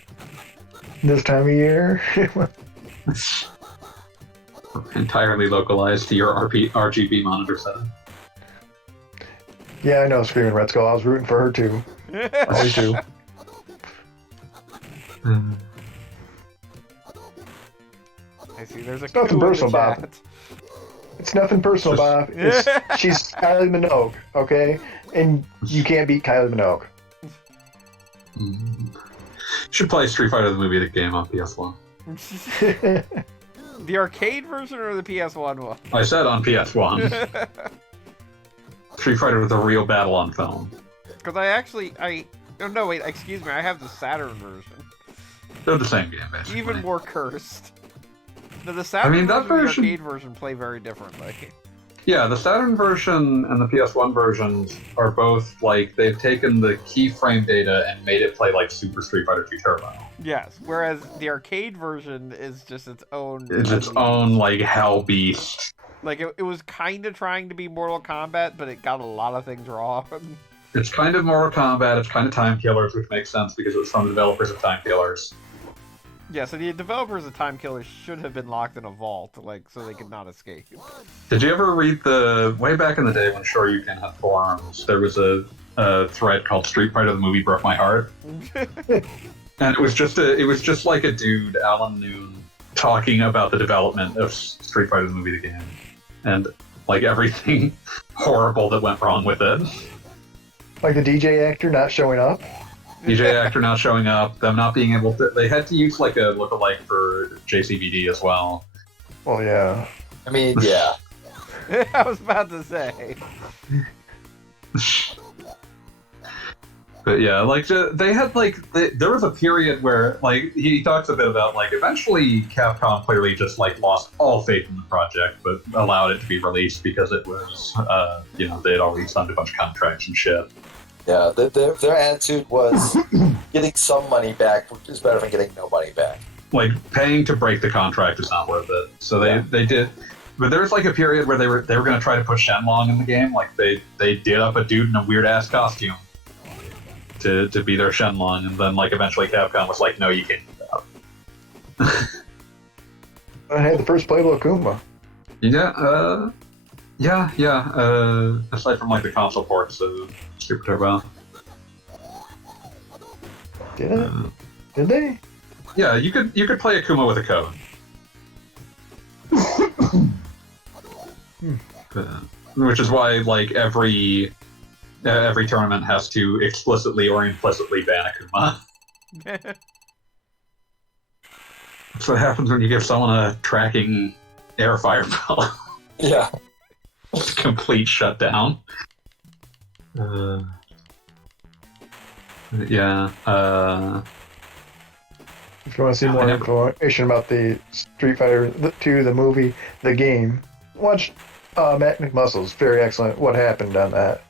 This time of year? Entirely localized to your RGB monitor setting. Yeah, I know, Screaming Red Skull. I was rooting for her too. Always do. I see, there's a Nothing coup in the personal, Bob. chat. It's nothing personal, Bob. She's Kylie Minogue, okay? And you can't beat Kylie Minogue. Should play Street Fighter the movie, the game on PS1. The arcade version or the PS1 one? I said on PS1. Street Fighter the real battle on film. Because oh no, wait, excuse me, I have the Saturn version. They're the same game, basically. Even more cursed. No, the Saturn mean, that version and version- the arcade version play very differently. Yeah, the Saturn version and the PS1 versions are both like they've taken the keyframe data and made it play like Super Street Fighter 2 Turbo. Yes, whereas the arcade version is just its own... It's its own like hell beast. Like, it was kind of trying to be Mortal Kombat, but it got a lot of things wrong. It's kind of Mortal Kombat, it's kind of Time Killers, which makes sense because it was from the developers of Time Killers. Yeah, so the developers of Time Killers should have been locked in a vault, like, so they could not escape. Did you ever read way back in the day when Sure You Can had forums, there was a thread called Street Fighter the Movie Broke My Heart? And it was just like a dude, Alan Noon, talking about the development of Street Fighter the movie, the game. And like everything horrible that went wrong with it. Like the DJ actor not showing up. DJ actor not showing up, them not being able to... They had to use like a lookalike for JCVD as well. Well, yeah. I mean, yeah. I was about to say. But yeah, like they had there was a period where like he talks a bit about like eventually Capcom clearly just like lost all faith in the project, but allowed it to be released because it was they had already signed a bunch of contracts and shit. Yeah, their attitude was getting some money back is better than getting no money back. Like paying to break the contract is not worth it. So they did. But there was like a period where they were going to try to put Shenlong in the game. Like they did up a dude in a weird ass costume to be their Shenlong, and then like eventually Capcom was like, no, you can't do that. I had the first playable Akuma. Yeah. Aside from like the console ports of Super Turbo. Did it? Did they? Yeah, you could play Akuma with a code. Which is why like every tournament has to explicitly or implicitly ban Akuma. That's what happens when you give someone a tracking air fireball. Yeah. Complete shutdown. Yeah. If you want to see more information about the Street Fighter 2, the movie, the game, watch Matt McMuscle's very excellent What Happened on that.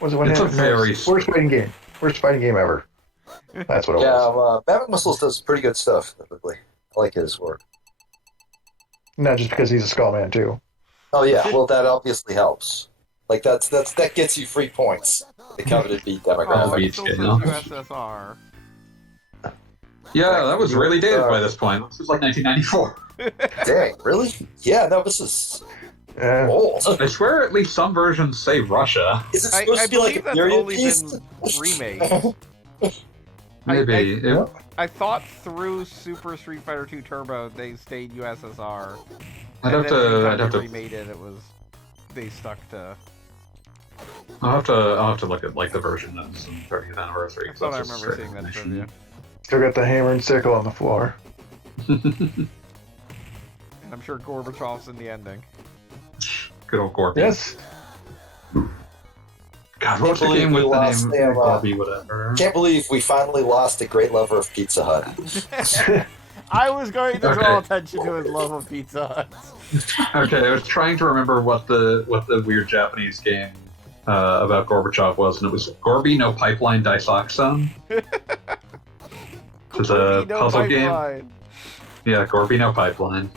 Was it What It's Happened? a very Worst fighting game. Worst fighting game ever. That's what it was. Matt McMuscles does pretty good stuff, typically. I like his work. Not just because he's a skull man too. Oh yeah, well that obviously helps. Like that gets you 3 points. The coveted beat demographic. beat Still scale. says USSR. Yeah, that was really dated by this point. This was like 1994. Dang, really? Yeah, no, this is Yeah. old. I swear at least some versions say Russia. Is it I supposed to be like believe a that's period only piece? been remade. Maybe. I thought through Super Street Fighter 2 Turbo they stayed USSR. I'd and have then anytime to. I'd have they to. remade it. It was they stuck to. I'll have to look at like the version of some 30th anniversary. I thought I That's just remember straight seeing that information. trivia. Still got the hammer and sickle on the floor. And I'm sure Gorbachev's in the ending. Good old Gorby. Yes. God, what's the Can't game with believe we the lost name them, Gorby, whatever? Can't believe we finally lost a great lover of Pizza Hut. I was going to draw Okay. attention to his love of Pizza Hut. Okay, I was trying to remember what the weird Japanese game about Gorbachev was, and it was Gorby no Pipeline Daisakusan. Which is a puzzle game. Yeah, Gorby no Pipeline.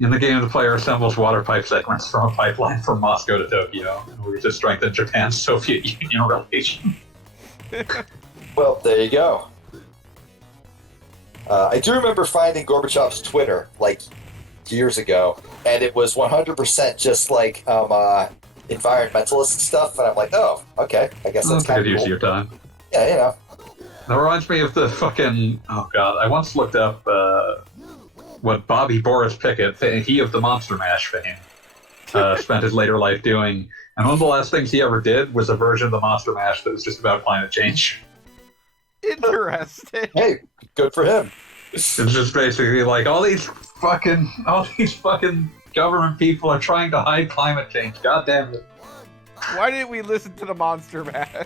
In the game, the player assembles water pipe segments from a pipeline from Moscow to Tokyo in order to strengthen Japan-Soviet Union relations. Well, there you go. I do remember finding Gorbachev's Twitter like years ago, and it was 100% just like environmentalist stuff, and I'm like, oh, okay, I guess that's That's a kind good of use of your time. Yeah, you know. That reminds me of the fucking... Oh, God. I once looked up what Bobby Boris Pickett, he of the Monster Mash fame, spent his later life doing. And one of the last things he ever did was a version of the Monster Mash that was just about climate change. Interesting. Hey, good for him. It's just basically like, all these fucking government people are trying to hide climate change. God damn it. Why didn't we listen to the Monster Mash?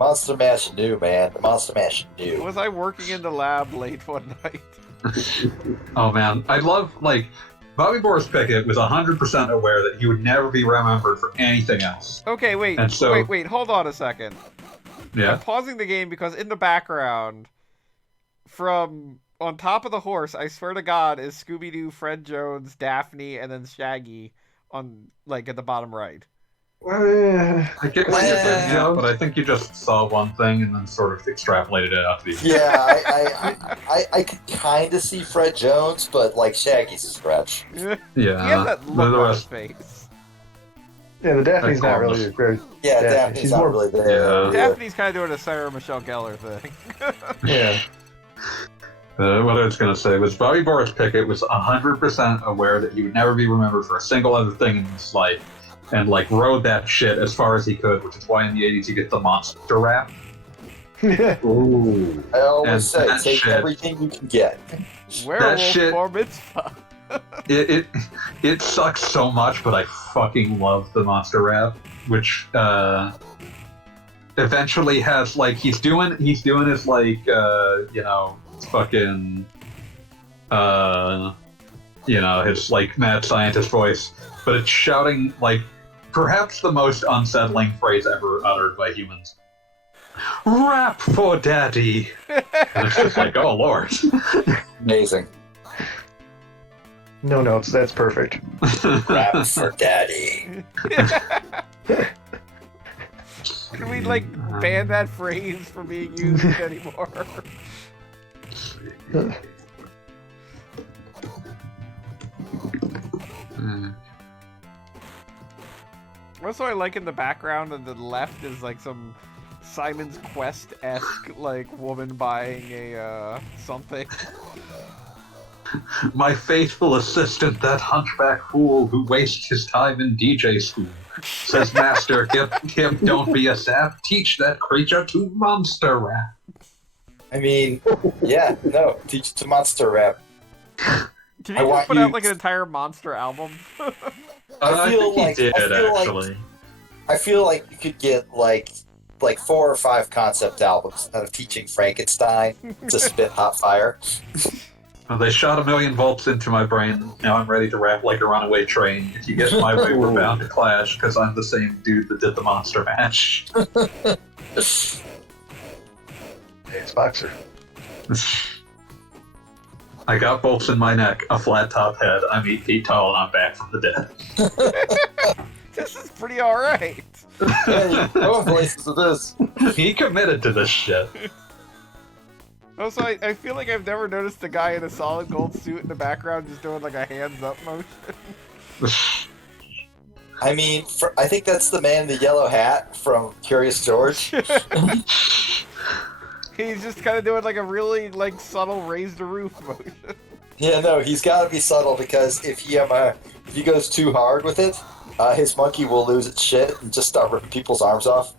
Monster Mash knew, man. The Monster Mash knew. Was I working in the lab late one night? Oh man, I love, like, Bobby Boris Pickett was 100% aware that he would never be remembered for anything else. Okay, wait, And so- wait, hold on a second. I'm Yeah. pausing the game because in the background, from on top of the horse, I swear to God, is Scooby-Doo, Fred Jones, Daphne, and then Shaggy on, like, at the bottom right. I get what you're getting Yeah. at, but I think you just saw one thing and then sort of extrapolated it out to the Yeah, I could kind of see Fred Jones, but like Shaggy's a stretch. He has Yeah. that The look on his rest, face. Yeah, the Daphne's not Harmless. really a great. Yeah, Daphne. Daphne's She's not more- really there. Yeah. Daphne's kind of doing a Sarah Michelle Gellar thing. Yeah. what I was going to say was Bobby Boris Pickett was 100% aware that he would never be remembered for a single other thing in his life, and like rode that shit as far as he could, which is why in the 80s you get the monster rap. Ooh. I always And say, that take shit- everything you can get. Werewolf shit- bar mitzvah. It sucks so much, but I fucking love the monster rap, which eventually has like he's doing his like fucking his like mad scientist voice, but it's shouting like perhaps the most unsettling phrase ever uttered by humans. Rap for daddy. And it's just like, oh lord. Amazing. No notes. That's perfect. Rap for daddy. Can we, like, ban that phrase from being used anymore? Also, I like in the background on the left is, like, some Simon's Quest-esque, like, woman buying a, something. My faithful assistant, that hunchback fool who wastes his time in DJ school. Says Master, Kip, don't be a sap. Teach that creature to monster rap. I mean, yeah, no, teach it to monster rap. Can you I want just put you- out, like, an entire monster album? I feel think like- he did, I feel like- actually. I feel like you could get like 4 or 5 concept albums out of teaching Frankenstein to spit hot fire. Well, they shot 1,000,000 volts into my brain. Now I'm ready to rap like a runaway train. If you get my way, we're bound to clash, because I'm the same dude that did the monster mash. It's Boxer. I got bolts in my neck, a flat top head. I'm 8 feet tall, and I'm back from the dead. This is pretty alright. Hey, no places to this. He committed to this shit. Also, I feel like I've never noticed a guy in a solid gold suit in the background just doing, like, a hands-up motion. I mean, I think that's the man in the yellow hat from Curious George. He's just kind of doing, like, a really, like, subtle raise-the-roof motion. Yeah, no, he's got to be subtle because if he goes too hard with it, his monkey will lose its shit and just start ripping people's arms off.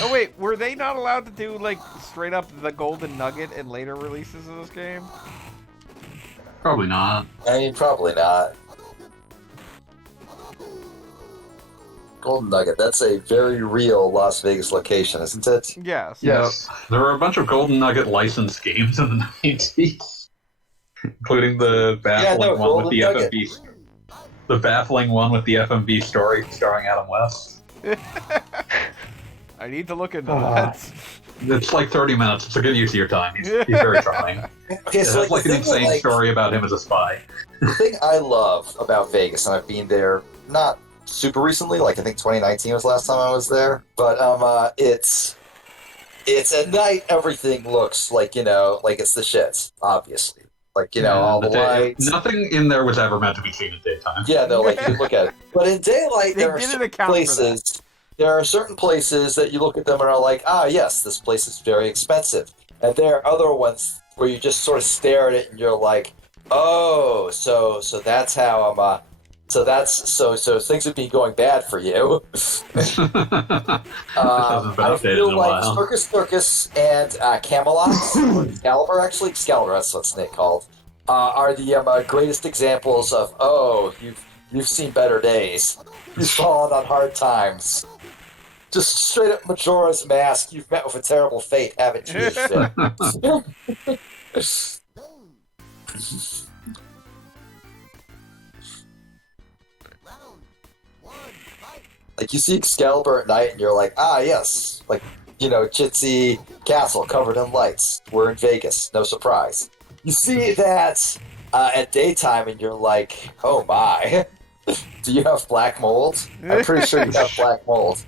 Oh, wait, were they not allowed to do, like, straight up the Golden Nugget in later releases of this game? Probably not. I mean, probably not. Golden Nugget, that's a very real Las Vegas location, isn't it? Yes. Yes. There were a bunch of Golden Nugget licensed games in the 90s, including the baffling one with Golden the Nugget. FMV. The baffling one with the FMV story starring Adam West. I need to look into Ah. that. It's like 30 minutes. It's a good use of your time. He's very trying. Okay, It so has like the an thing that, insane story about him as a spy. The thing I love about Vegas, and I've been there not super recently, like I think 2019 was the last time I was there, but it's at night everything looks like, like it's the shits, obviously. Like, all the lights. Nothing in there was ever meant to be seen in daytime. Yeah, no, like you can look at it. But in daylight, They there are didn't certain account for places. There are certain places that you look at them and are like, ah, yes, this place is very expensive. And there are other ones where you just sort of stare at it and you're like, oh, so that's how I'm. So things have been going bad for you. Hasn't been I updated feel in a like while. Circus and Camelot, or Excalibur, actually, Excalibur, that's what's it called, are the greatest examples of, oh, you've seen better days. You've fallen on hard times. Just straight up Majora's Mask, you've met with a terrible fate, haven't you? Shit. Like, you see Excalibur at night and you're like, ah, yes. Like, Chitsy Castle covered in lights. We're in Vegas. No surprise. You see that at daytime and you're like, oh my. Do you have black mold? I'm pretty sure you have black mold.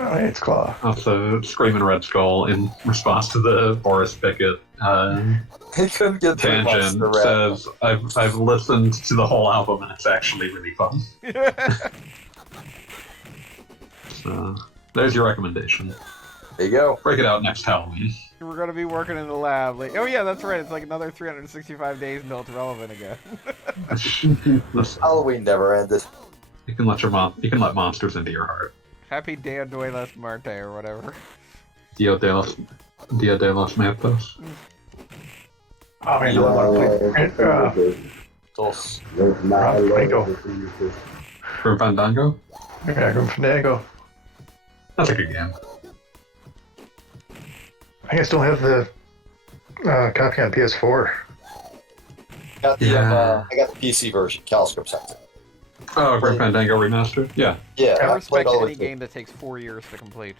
Oh, hey, it's Claw. Also, Screaming Red Skull, in response to the Boris Pickett He couldn't get through much tangent, the rap. says, I've listened to the whole album and it's actually really fun. So, there's your recommendation. There you go. Break it out next Halloween. We're gonna be working in the lab. Like, oh yeah, that's right. It's like another 365 days until it's relevant again. Listen, Halloween never ended. you can let monsters into your heart. Happy Dia de las Muerte or whatever. Dia de los Muertos. Oh, man, I want to play. Dos. For Fandango? Yeah, Grim Fandango. That's a good game. I still have the copy on PS4. Got the, Yeah. I got the PC version. CalScript sent it. Oh, Grim Played- Fandango Remastered? Yeah. Yeah, I I respect played all the any way through. game that takes 4 years to complete.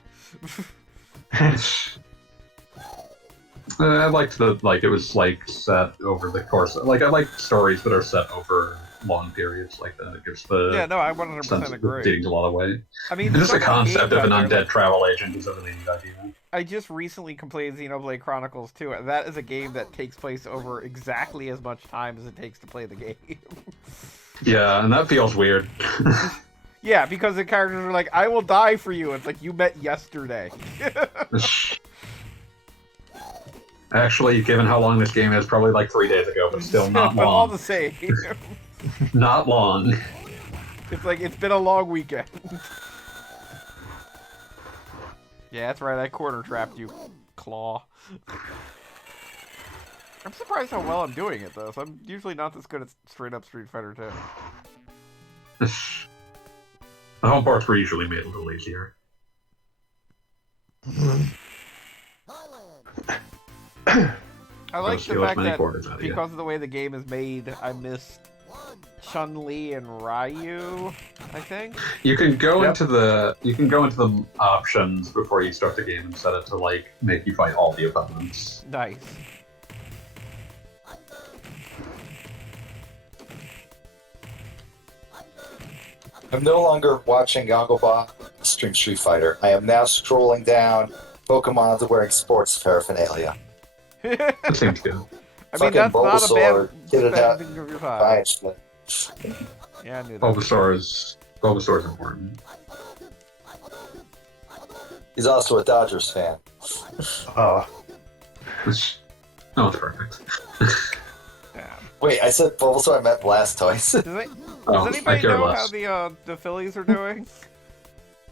I liked the, like, it was, like, set over the course. Like, I like stories that are set over long periods like that. It gives the Yeah, no, I sense 100% of agree. proceeding a lot of weight. I mean, And just the some of concept games of an out there, undead travel agent is a really neat idea. I just recently completed Xenoblade Chronicles 2, and that is a game that takes place over exactly as much time as it takes to play the game. Yeah, and that feels weird. Yeah, because the characters are like, I will die for you. It's like, you met yesterday. Actually, given how long this game is, probably like 3 days ago, but still not But all long. the same. Not long. It's like, it's been a long weekend. Yeah, that's right, I corner trapped you, Claw. I'm surprised how well I'm doing at this. I'm usually not this good at straight up Street Fighter 2. The home parts were usually made a little easier. I like the steal as fact many that quarters out of you. because of the way the game is made, I missed Chun-Li and Ryu, I think. You can go Yep. into the options before you start the game and set it to like make you fight all the opponents. Nice. I'm no longer watching Gogglebot stream Street Fighter. I am now scrolling down Pokemon wearing sports paraphernalia. That seems good. I mean, Fucking that's not a Bulbasaur, get it bad out. thing of your time. Fine shit. Yeah, I knew that. Bulbasaur's important. He's also a Dodgers fan. Oh, Oh, it's perfect. Damn. Wait, I said Bulbasaur, I meant Blastoise. Oh, Does I anybody care know less. how the Phillies are doing?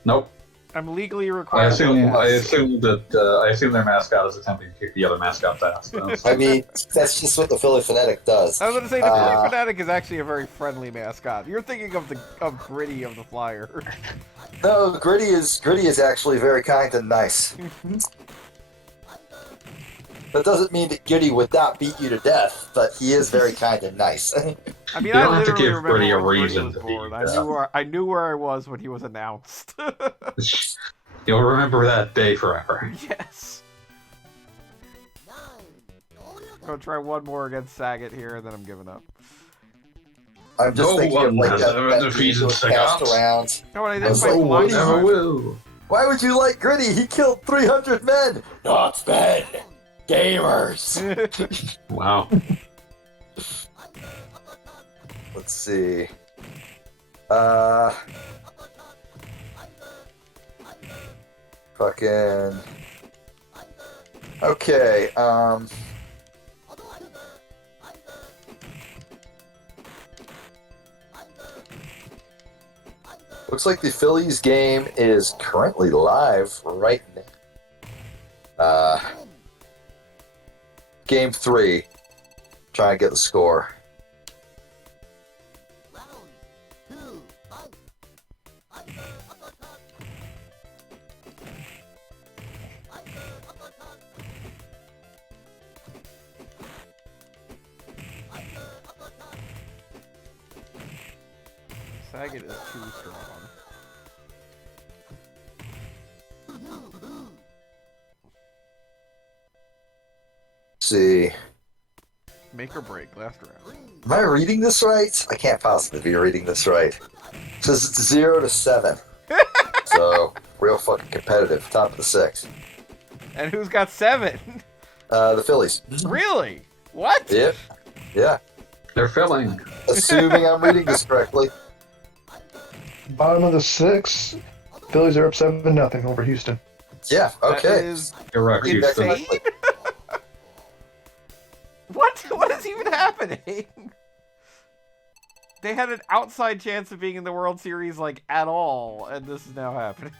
Nope. I'm legally I required to assume ask. I assume their mascot is attempting to kick the other mascot's ass. So. I mean, that's just what the Philly Fanatic does. I was going to say, the Uh, Philly Fanatic is actually a very friendly mascot. You're thinking of Gritty of the Flyer. No, Gritty is actually very kind and nice. That doesn't mean that Gritty would not beat you to death, but he is very kind and nice. I mean, You I don't have to literally give remember Gritty a when Gritty reason was to be born. deaf. I knew where I was when he was announced. You'll remember that day forever. Yes. I'm gonna try one more against Sagat here, and then I'm giving up. I'm just No thinking of one like has that, ever that defeated meme that was passed Sagat. around. No, and I I didn't was fight like, Blind Never Drive. will. Why would you like Gritty? He killed 300 men. Not men, gamers. Wow. Let's see. Fucking. Okay. Looks like the Phillies game is currently live right now. Game 3. Trying to get the score. Sagat is too strong. Let's see. Make or break, last round. Am I reading this right? I can't possibly be reading this right. It says it's 0 to 7. So, real fucking competitive. Top of the 6. And who's got 7? The Phillies. Really? What? Yep. Yeah. They're filling. Assuming I'm reading this correctly. bottom of the 6. Phillies are up 7-0 over Houston. Yeah, That okay. is Correct, Houston. insane. What is even happening? They had an outside chance of being in the World Series, like, at all, and this is now happening.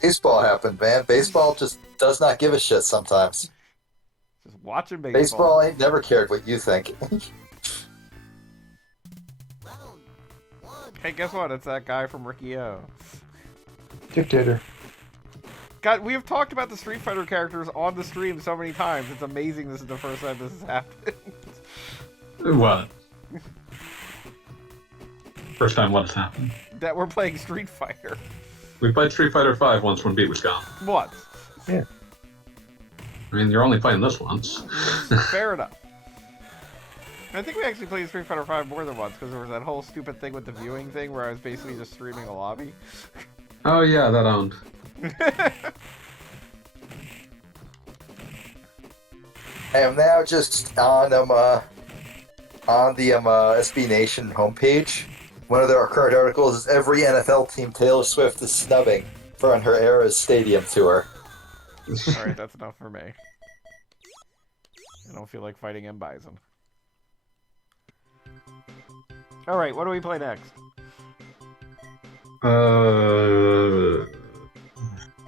Baseball happened, man. Baseball just does not give a shit sometimes. Just watching baseball. Baseball ain't never cared what you think. Hey, guess what? It's that guy from Ricky O. Dictator. God, we have talked about the Street Fighter characters on the stream so many times. It's amazing this is the first time this has happened. What? First time what's happened. That we're playing Street Fighter. We played Street Fighter V once when Beat was gone. Once. Yeah. I mean, you're only playing this once. Fair enough. I think we actually played Street Fighter V more than once, because there was that whole stupid thing with the viewing thing where I was basically just streaming a lobby. Oh yeah, that owned. I am now just on the SB Nation homepage. One of their current articles is every NFL team Taylor Swift is snubbing for on her Eras Stadium tour. Alright, that's enough for me. I don't feel like fighting M. Bison. Alright, what do we play next?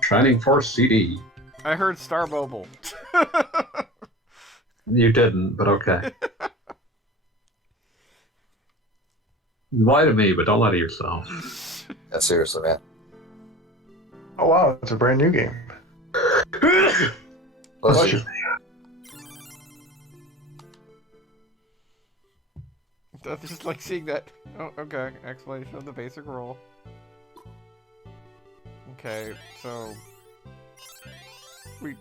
Shining Force CD. I heard Star Mobile. You didn't, but okay. Lie to me, but don't lie to yourself. Yeah, seriously, man. Oh wow, it's a brand new game. Let's Bless see. you. I just like seeing that. Oh, okay. Explanation of the basic rule. Okay, so we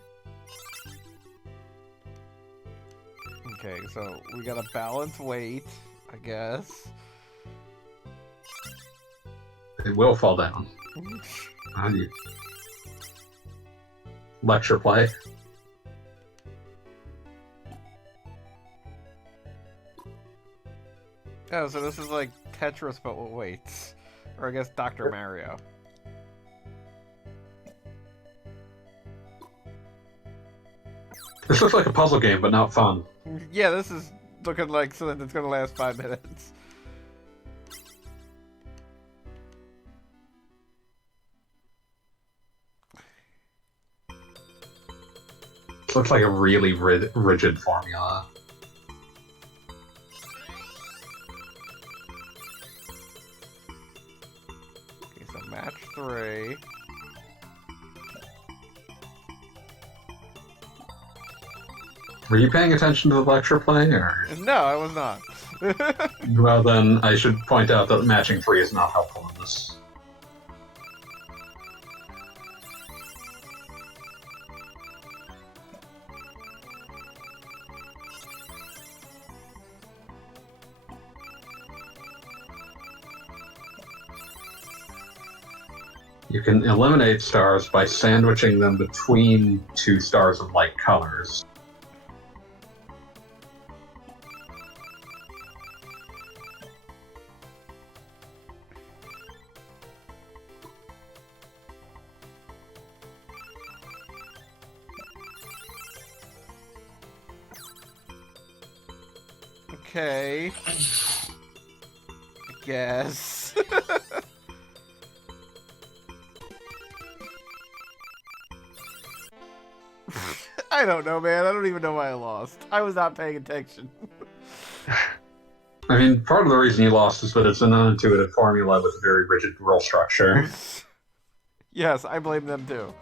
gotta balance weight, I guess. It will fall down. How do you... Lecture play. Oh, so this is like Tetris but with weights. Or I guess Dr. Mario. This looks like a puzzle game, but not fun. Yeah, this is looking like something that's gonna last 5 minutes. This looks like a really rigid formula. Okay, so match 3. Were you paying attention to the lecture play, or...? No, I was not. Well, then I should point out that matching 3 is not helpful in this. You can eliminate stars by sandwiching them between two stars of like colors. Okay. I guess. I don't know, man. I don't even know why I lost. I was not paying attention. I mean, part of the reason you lost is that it's an unintuitive formula with a very rigid rule structure. Yes, I blame them too.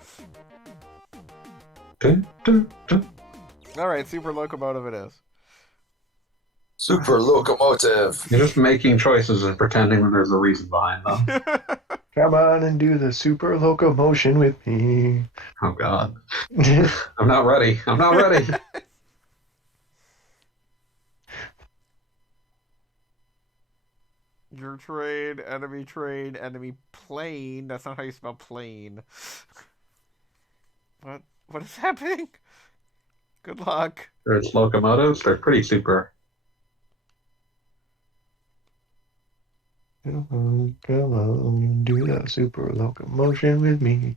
Dun, dun, dun. Alright, Super Locomotive it is. Super Locomotive. You're just making choices and pretending that there's a reason behind them. Come on and do the super locomotion with me. Oh god. I'm not ready. I'm not ready. Your train, enemy plane. That's not how you spell plane. What is happening? Good luck. There's locomotives. They're pretty super. Come on, do the super locomotion with me.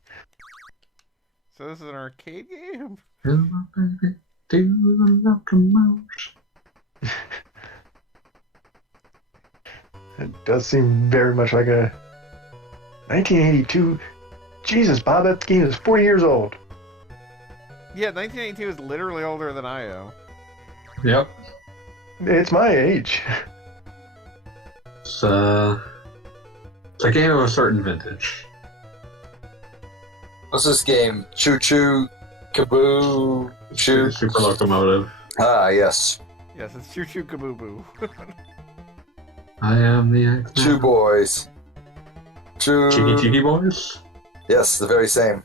So this is an arcade game? Come on, baby, do the locomotion. It does seem very much like a 1982. Jesus, Bob, that game is 40 years old. Yeah, 1982 is literally older than I am. Yep. It's my age. It's a game of a certain vintage. What's this game? Choo Choo Kaboo Choo. Super locomotive. Ah, yes. Yes, it's Choo Choo Kaboo Boo. I am the X-Man. Chew boys. Chew. Cheeky Cheeky Boys? Yes, the very same.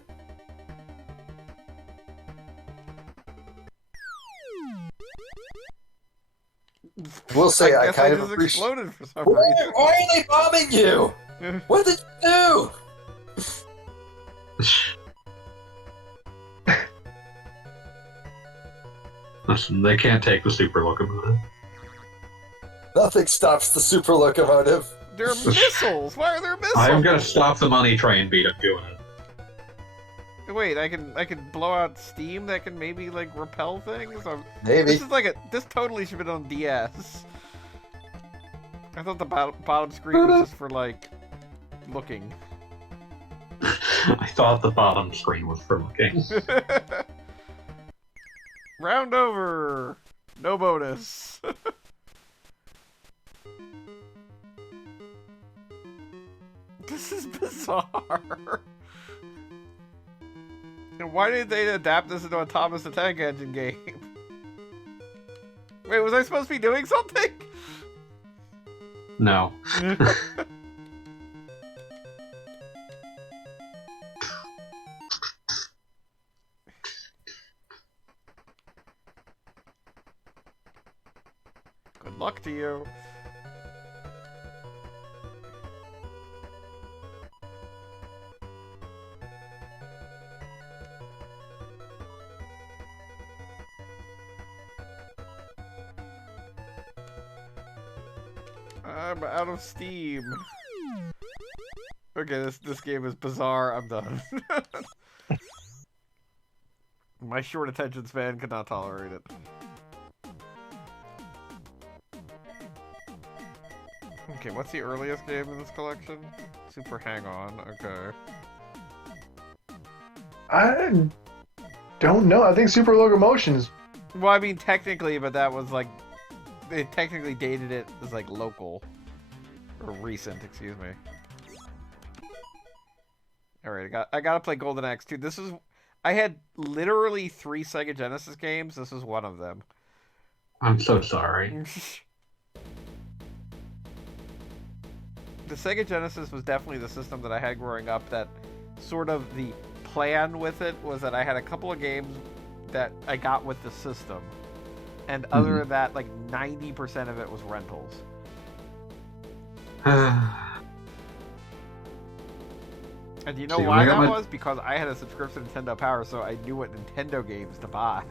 We'll say I guess kind just of appreciate. exploded for some Why reason. are they bombing you? What did you do? Listen, they can't take the super locomotive. Nothing stops the super locomotive. There are missiles. Why are there missiles? I'm gonna stop the money train beat up doing it. Wait, I can blow out steam that can maybe like repel things. Maybe. This totally should have been on DS. I thought the bottom screen was just for like looking. I thought the bottom screen was for looking. Round over. No bonus. This is bizarre. And why did they adapt this into a Thomas the Tank Engine game? Wait, was I supposed to be doing something? No. Good luck to you. I'm out of steam. Okay, this game is bizarre. I'm done. My short attention span cannot tolerate it. Okay, what's the earliest game in this collection? Super Hang On. Okay. I don't know. I think Super Locomotions. Well, I mean, technically, but that was like... They technically dated it as like local. Or recent, excuse me. Alright, I gotta play Golden Axe 2. This is... I had literally 3 Sega Genesis games. This is one of them. I'm so sorry. The Sega Genesis was definitely the system that I had growing up that sort of the plan with it was that I had a couple of games that I got with the system. And other than that, like 90% of it was rentals. And you know See, when why I got that my- was? Because I had a subscription to Nintendo Power, so I knew what Nintendo games to buy.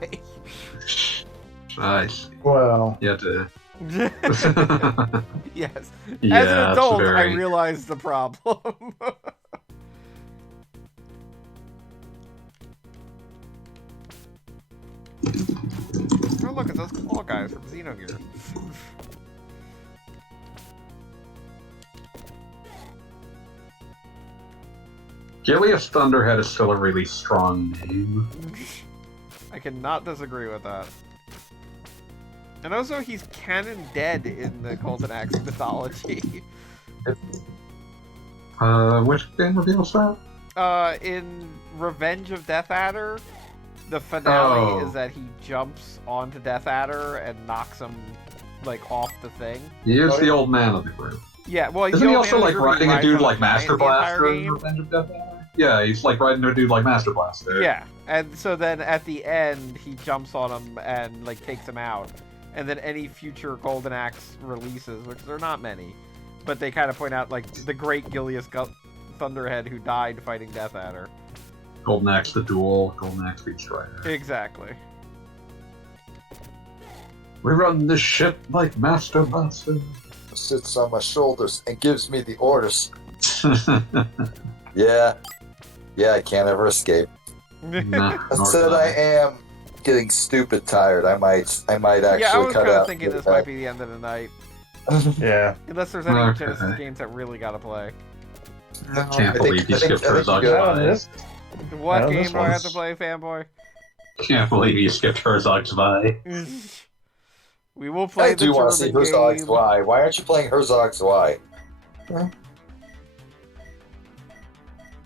Nice. Well, You had to... Yes. Yeah, As an it's adult, I very... realized the problem. Oh, look, it's those claw guys from Xenogears. Gilius Thunderhead is still a really strong name. I cannot disagree with that. And also, he's canon dead in the Golden Axe mythology. Which game reveals that? In Revenge of Death Adder, the finale Oh. is that he jumps onto Death Adder and knocks him, like, off the thing. He is Oh, the yeah. old man of the group. Yeah, well, Isn't he also like riding a dude on like giant Master the entire Blaster in game. Revenge of Death Adder? Yeah, he's like riding a dude like Master Blaster. Yeah, and so then at the end, he jumps on him and, like, takes him out. And then any future Golden Axe releases, which there are not many, but they kind of point out, like, the great Gilius Thunderhead who died fighting Death Adder. Golden Axe the Duel, Golden Axe the Destroyer. Exactly. We run this ship like Master Blaster. Sits on my shoulders and gives me the orders. Yeah. Yeah, I can't ever escape. Nah, I nor said can I am getting stupid tired. I might actually Yeah, I was cut kind of out. thinking this might be the end of the night. yeah. Unless there's any Okay. Genesis games that really gotta play. No, Can't believe you skipped Herzog's you Not go. on this. What Well, game this do I have to one's- play, fanboy? Can't believe you skipped Herzog's Vi. We will play I the do want to see German Herzog's game. Y. Why aren't you playing Herzog's Y?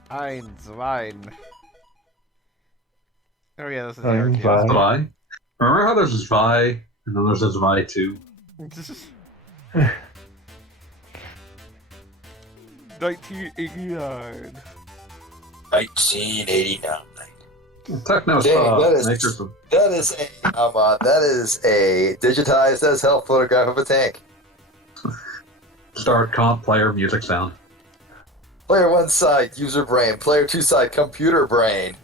Eins, Wein. Oh yeah, this is the Eins, arcade. Wein. Vi? Remember how there's Vi, and then there's this Vi 2? 1989. 1989. Techno Dang, Soft, makers of that is a digitized as hell photograph of a tank. start comp player music sound. Player 1 side, user brain. Player 2 side, computer brain.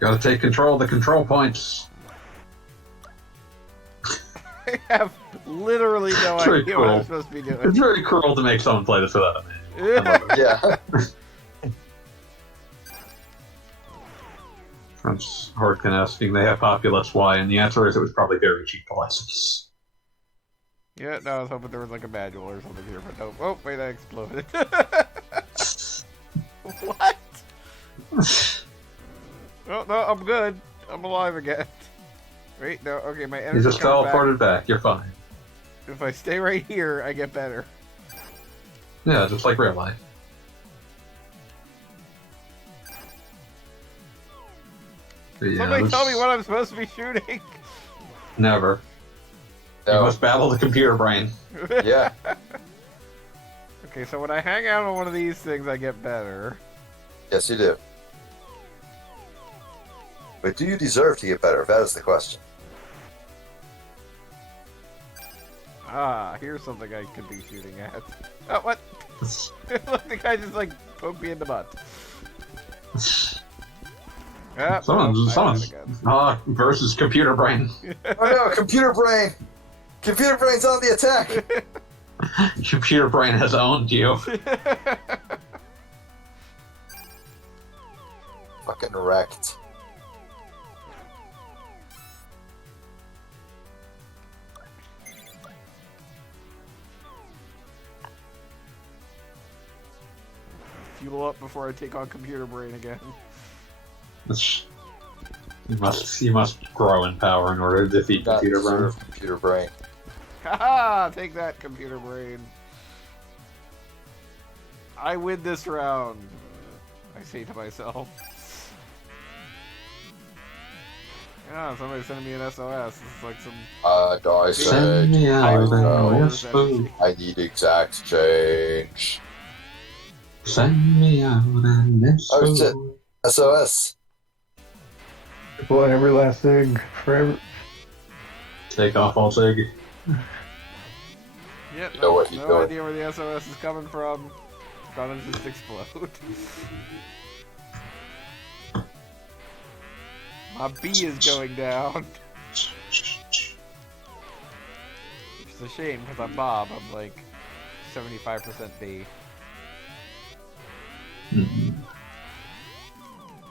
Gotta take control of the control points. I have literally no It's very idea what cruel. I'm supposed to be doing. It's very cruel to make someone play this without a manual. I love it. Yeah. Friends Hortkin asking, they have Populous, why? And the answer is it was probably very cheap to license. Yeah, no, I was hoping there was like a manual or something here, but no. Oh, wait, I exploded. What? Oh, no, I'm good. I'm alive again. Wait, no, okay, my You energy just comes teleported back. You're fine. If I stay right here, I get better. Yeah, just like real life. But yeah, Somebody this- tell me what I'm supposed to be shooting. Never. You No. must battle the computer brain. Yeah. Okay, so when I hang out on one of these things, I get better. Yes, you do. But do you deserve to get better? That is the question. Ah, here's something I could be shooting at. Oh, what? Look, the guy just like poked me in the butt. Ah, Someone's I died again. versus computer brain. Oh no, computer brain! Computer brain's on the attack! Computer brain has owned you. Fucking wrecked. Fuel up before I take on computer brain again. You must grow in power in order to defeat Not computer brain. deserve computer brain. Haha! Take that, computer brain. I win this round. I say to myself. Yeah, somebody's sending me an SOS. It's like some. I Send me said, out know. and whisper. I need exact change. Send me out and Oh whisper. shit. SOS. Pulling every last thing forever. Take off all Sig. Yep, You know what he's no doing. idea where the SOS is coming from. Gonna just explode. My B is going down. Which is a shame because I'm Bob. I'm like 75% B. I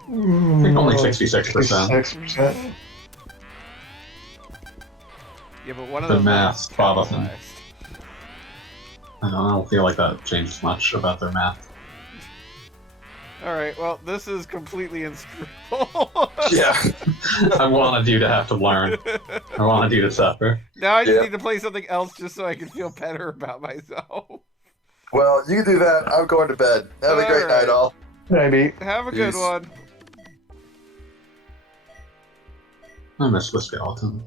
think only 66%. 6%. Yeah, but one of The those math, ones Bob, counts I think. last. I don't feel like that changed much about their math. Alright, well, this is completely inscrutable. Yeah. I wanted you to have to learn. I wanted you to suffer. Now I just Yep. need to play something else just so I can feel better about myself. Well, you can do that. I'm going to bed. Have a great Alright. night, all. Maybe. Have a good Peace. one. I miss the skeleton.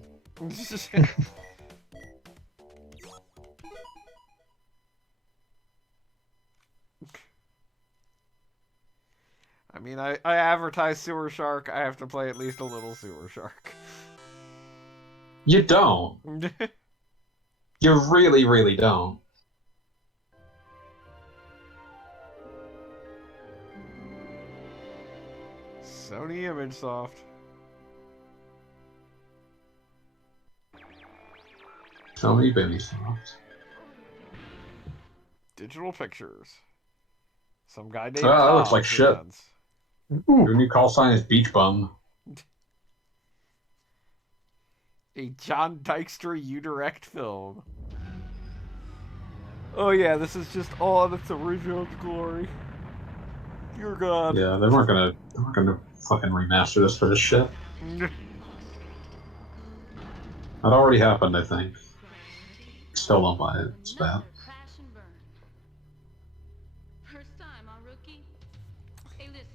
I mean, I advertise Sewer Shark. I have to play at least a little Sewer Shark. You don't. You really, really don't. Sony ImageSoft. So many baby songs. Digital Pictures. Some guy named Ah, that looks Tom like shit. presents. Your new call sign is Beach Bum. A John Dykstra U-Direct film. Oh yeah, this is just all in its original glory. Dear God. Yeah, they weren't gonna fucking remaster this for this shit. That already happened, I think. Still don't buy it. It's bad. Crash and burn. First time, huh, rookie? Hey, listen.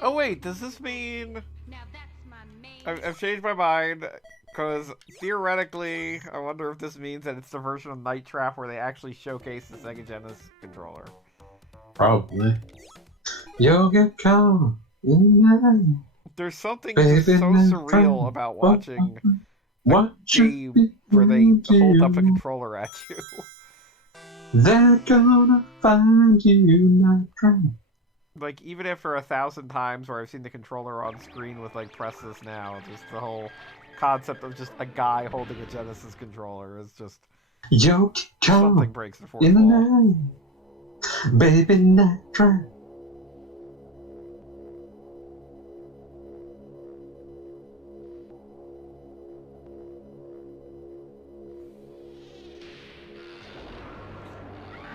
Oh wait, does this mean I've changed my mind? Because theoretically, I wonder if this means that it's the version of Night Trap where they actually showcase the Sega Genesis controller. Probably. You'll get caught in the night, There's something just baby, so surreal about watching a game where they hold up a controller at you. They're gonna find you night train. Like, even after 1,000 times where I've seen the controller on screen with, like, press this now, just the whole concept of just a guy holding a Genesis controller is just... You'll get something caught breaks the fourth in the wall. night, baby, night train.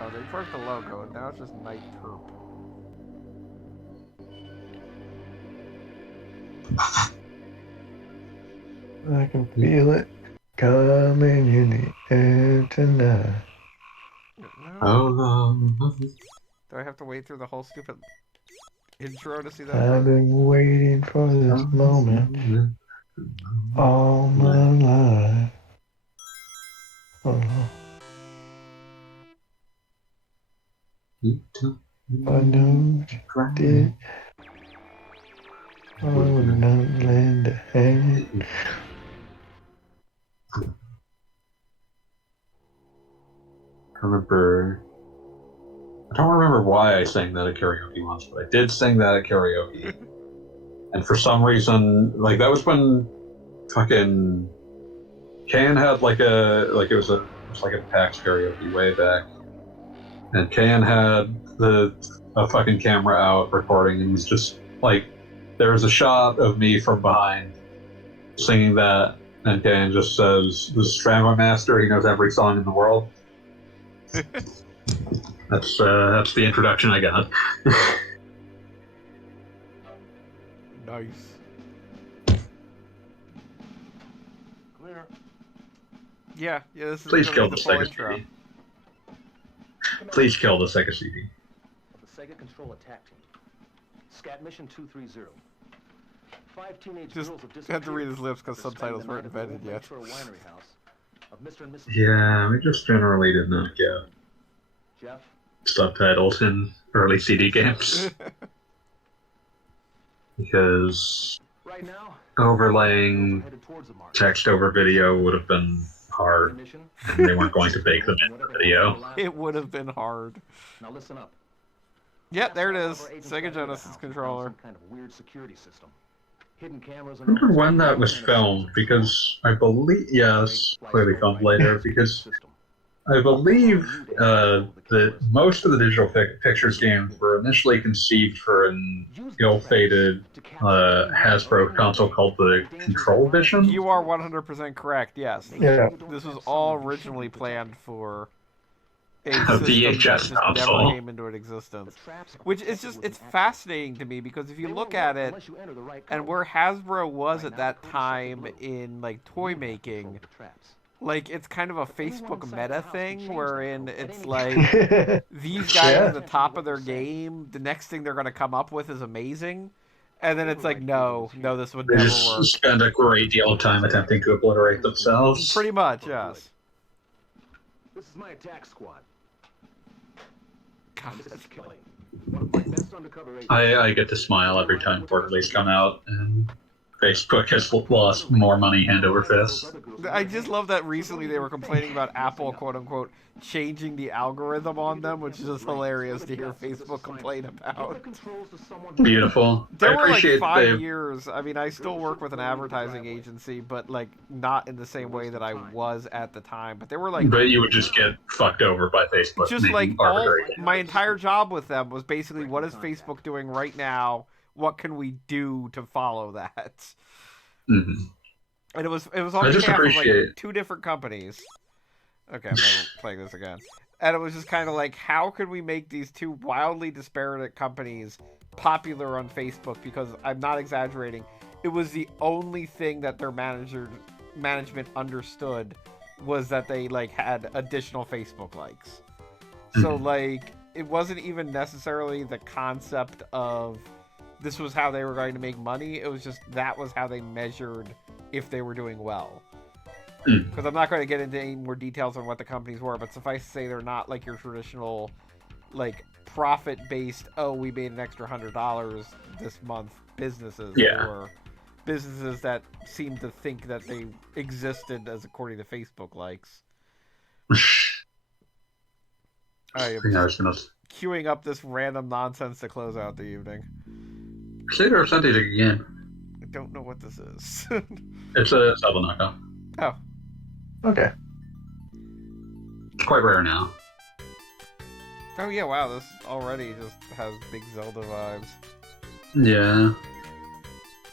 Oh, they broke the logo, and now it's just Night Perp. I can feel it coming in the air tonight. No. Oh, no. Do I have to wait through the whole stupid intro to see that I've part? been waiting for this moment all my life. Oh, I know you did. I would not lend a hand. I don't remember why I sang that at karaoke once, but I did sing that at karaoke. And for some reason, like, that was when fucking Can had it was like a PAX karaoke way back. And Can had a fucking camera out recording, and it was just like, there was a shot of me from behind singing that, and Can just says, "This is Stranded Master, he knows every song in the world." That's the introduction I got. Nice. Clear. Yeah, this is Please gonna kill be the the full Sega intro. CD. Please kill the Sega CD. Of the Sega Control Attack Team. Scat Mission 230. 5 teenage Just girls have had to disappeared read his lips because after spending subtitles the weren't night at the invented Old yet. Lakeshore Winery house of Mr. and Mrs. Yeah, we just generally did not get Jeff, subtitles in early CD games because right now, overlaying headed towards the mark. text over video would have been hard, Mission, and they weren't going to bake them into the video. It would have been hard. Now listen up. Yep, there it Last is. night, our agents Sega got into the Genesis house and controller. found some kind of weird security system. Hidden cameras I and wonder when that was filmed, because I believe, yes, clearly filmed later, because I believe that most of the digital pictures games were initially conceived for an ill-fated Hasbro console called the Control Vision. You are 100% correct, yes. Yeah. This was all originally planned for a A system that VHS just never console. came into existence. Which is just, it's fascinating to me because if you look at it, and where Hasbro was at that time in, like, toy making, like, it's kind of a Facebook meta thing wherein it's like, these guys Yeah. are the top of their game, the next thing they're going to come up with is amazing, and then it's like, no, this would They never just work. spend a great deal of time attempting to obliterate themselves. Pretty much, yes. This is my attack squad. God. This is Kelly. One of my best undercover agents. I get to smile every time quarterlies come out, and Facebook has lost more money hand over fist. I just love that recently they were complaining about Apple, quote unquote, changing the algorithm on them, which is just hilarious to hear Facebook complain about. Beautiful. There I were like appreciate 5 they. years. I mean, I still work with an advertising agency, but like not in the same way that I was at the time. But they were like, But you would just get fucked over by Facebook. just like making all arbitrary. my entire job with them was basically, what is Facebook doing right now? What can we do to follow that? Mhm. And it was I on just behalf of like appreciate- 2 different companies. Okay, I'm never playing this again. And it was just kind of like, how could we make these 2 wildly disparate companies popular on Facebook? Because I'm not exaggerating, it was the only thing that their management understood was that they like had additional Facebook likes. So like, it wasn't even necessarily the concept of this was how they were going to make money. It was just that was how they measured if they were doing well. Because I'm not going to get into any more details on what the companies were, but suffice to say they're not like your traditional, like, profit-based, oh, we made an extra $100 this month businesses. Yeah. Or businesses that seem to think that they existed as according to Facebook likes. I am Yeah, I was gonna queuing up this random nonsense to close out the evening. say there was something again. I don't know what this is. It's a Zelda knockoff. Oh. Okay. It's quite rare now. Oh yeah, wow, this already just has big Zelda vibes. Yeah.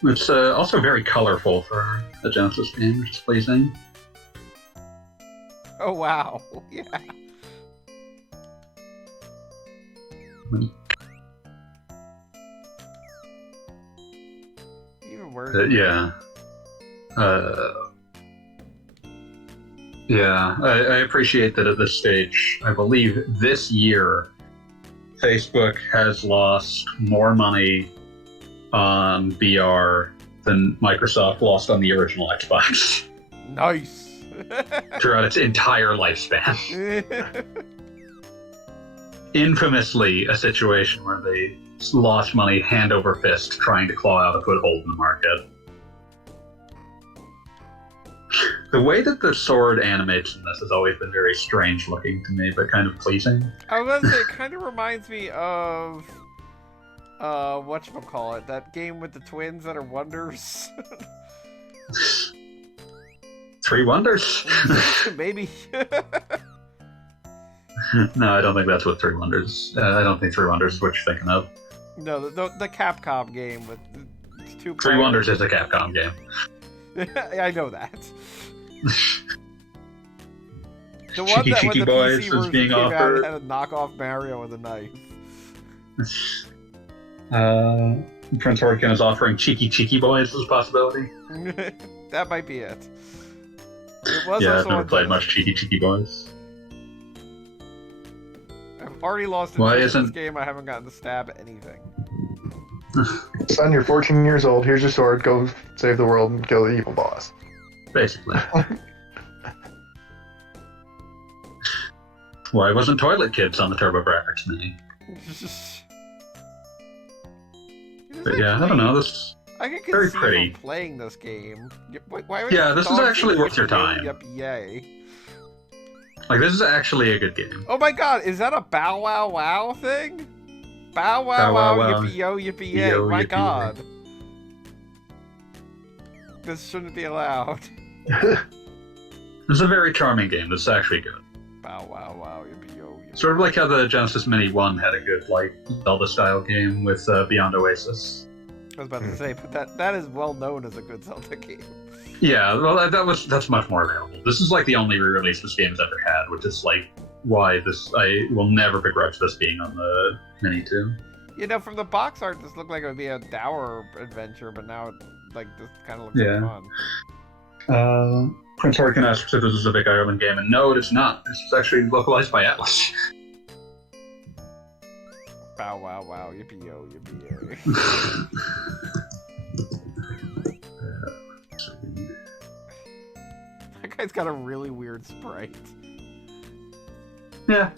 It's also very colorful for a Genesis game, which is pleasing. Oh wow, yeah. Even worse. Yeah. Yeah, I appreciate that at this stage. I believe this year, Facebook has lost more money on VR than Microsoft lost on the original Xbox Nice. throughout its entire lifespan. Infamously, a situation where they lost money hand over fist trying to claw out a foothold in the market. The way that the sword animates in this has always been very strange looking to me, but kind of pleasing. I was gonna say, it kind of reminds me of, whatchamacallit, that game with the twins that are wonders. 3 Wonders? Maybe. No, I don't think that's what 3 Wonders. I don't think 3 Wonders is what you're thinking of. No, the Capcom game with 2 3 players. Wonders is a Capcom game. I know that. The one Cheeky that Cheeky when the Boys PC is version being came out, offered. it had a knockoff Mario with a knife. Prince Horkin is offering Cheeky Cheeky Boys as a possibility. That might be it. It was Yeah, I've also never on played Genesis. much Cheeky Cheeky Boys. I've already lost Why interest in this isn't- game. I haven't gotten to stab at anything. Son, you're 14 years old. Here's your sword. Go save the world and kill the evil boss. Basically. Why wasn't Toilet Kids on the TurboGrafx Mini? But yeah, I don't know. This I can Very conceive pretty. of playing this game. Why would Yeah, the this is dog actually say worth your yippee time. Yippee yay. this is actually a good game. Oh my god, is that a Bow Wow Wow thing? Bow Wow Bow Wow, Wow Wow, yippee yo yippee yay. yo, My yippee god. This shouldn't be allowed. This is a very charming game. This is actually good. Bow Wow Wow yippee yo yippee. Sort of like how the Genesis Mini 1 had a good, like, Zelda-style game with Beyond Oasis. I was about to say, but that is well known as a good Zelda game. Yeah, well, that's much more available. This is like the only re-release this game has ever had, which is like why I will never begrudge this being on the Mini 2. You know, from the box art, this looked like it would be a dour adventure, but now it, like, this kind of looks Yeah. fun. Prince Horkin asks if this is a big Ireland game, and no, it is not. This is actually localized by Atlas. Bow Wow Wow yippee yo yippee yay. That guy's got a really weird sprite. Yeah.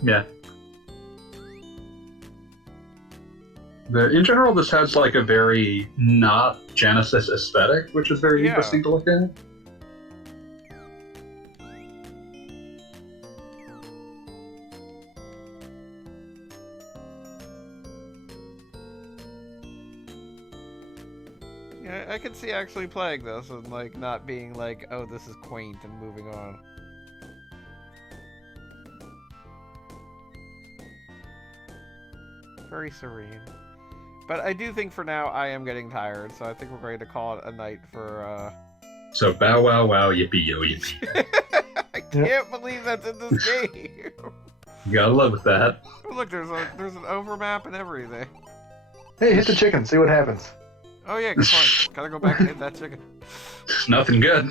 In general, this has like a very not Genesis aesthetic, which is very Yeah. interesting to look at. Yeah, I could see actually playing this and like not being like, oh, this is quaint and moving on. Very serene. But I do think for now I am getting tired, so I think we're going to call it a night for So bow wow wow yippee yo yippee. I can't believe that's in this game. You gotta love that. Oh, look, there's an overmap and everything. Hey, hit the chicken. See what happens. Oh yeah, good point. Gotta go back and hit that chicken. It's nothing good.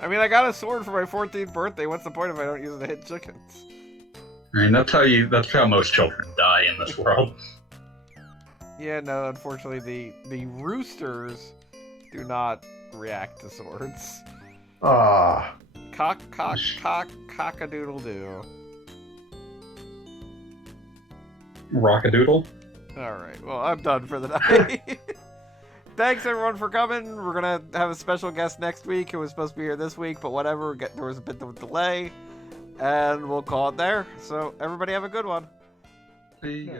I mean, I got a sword for my 14th birthday. What's the point if I don't use it to hit chickens? I mean, that's how most children die in this world. Yeah, no, unfortunately, the roosters do not react to swords. Ah. Cock-a-doodle-doo. Rockadoodle. Alright, well, I'm done for the night. Thanks, everyone, for coming. We're going to have a special guest next week who was supposed to be here this week, but whatever. There was a bit of a delay, and we'll call it there. So, everybody have a good one. See ya.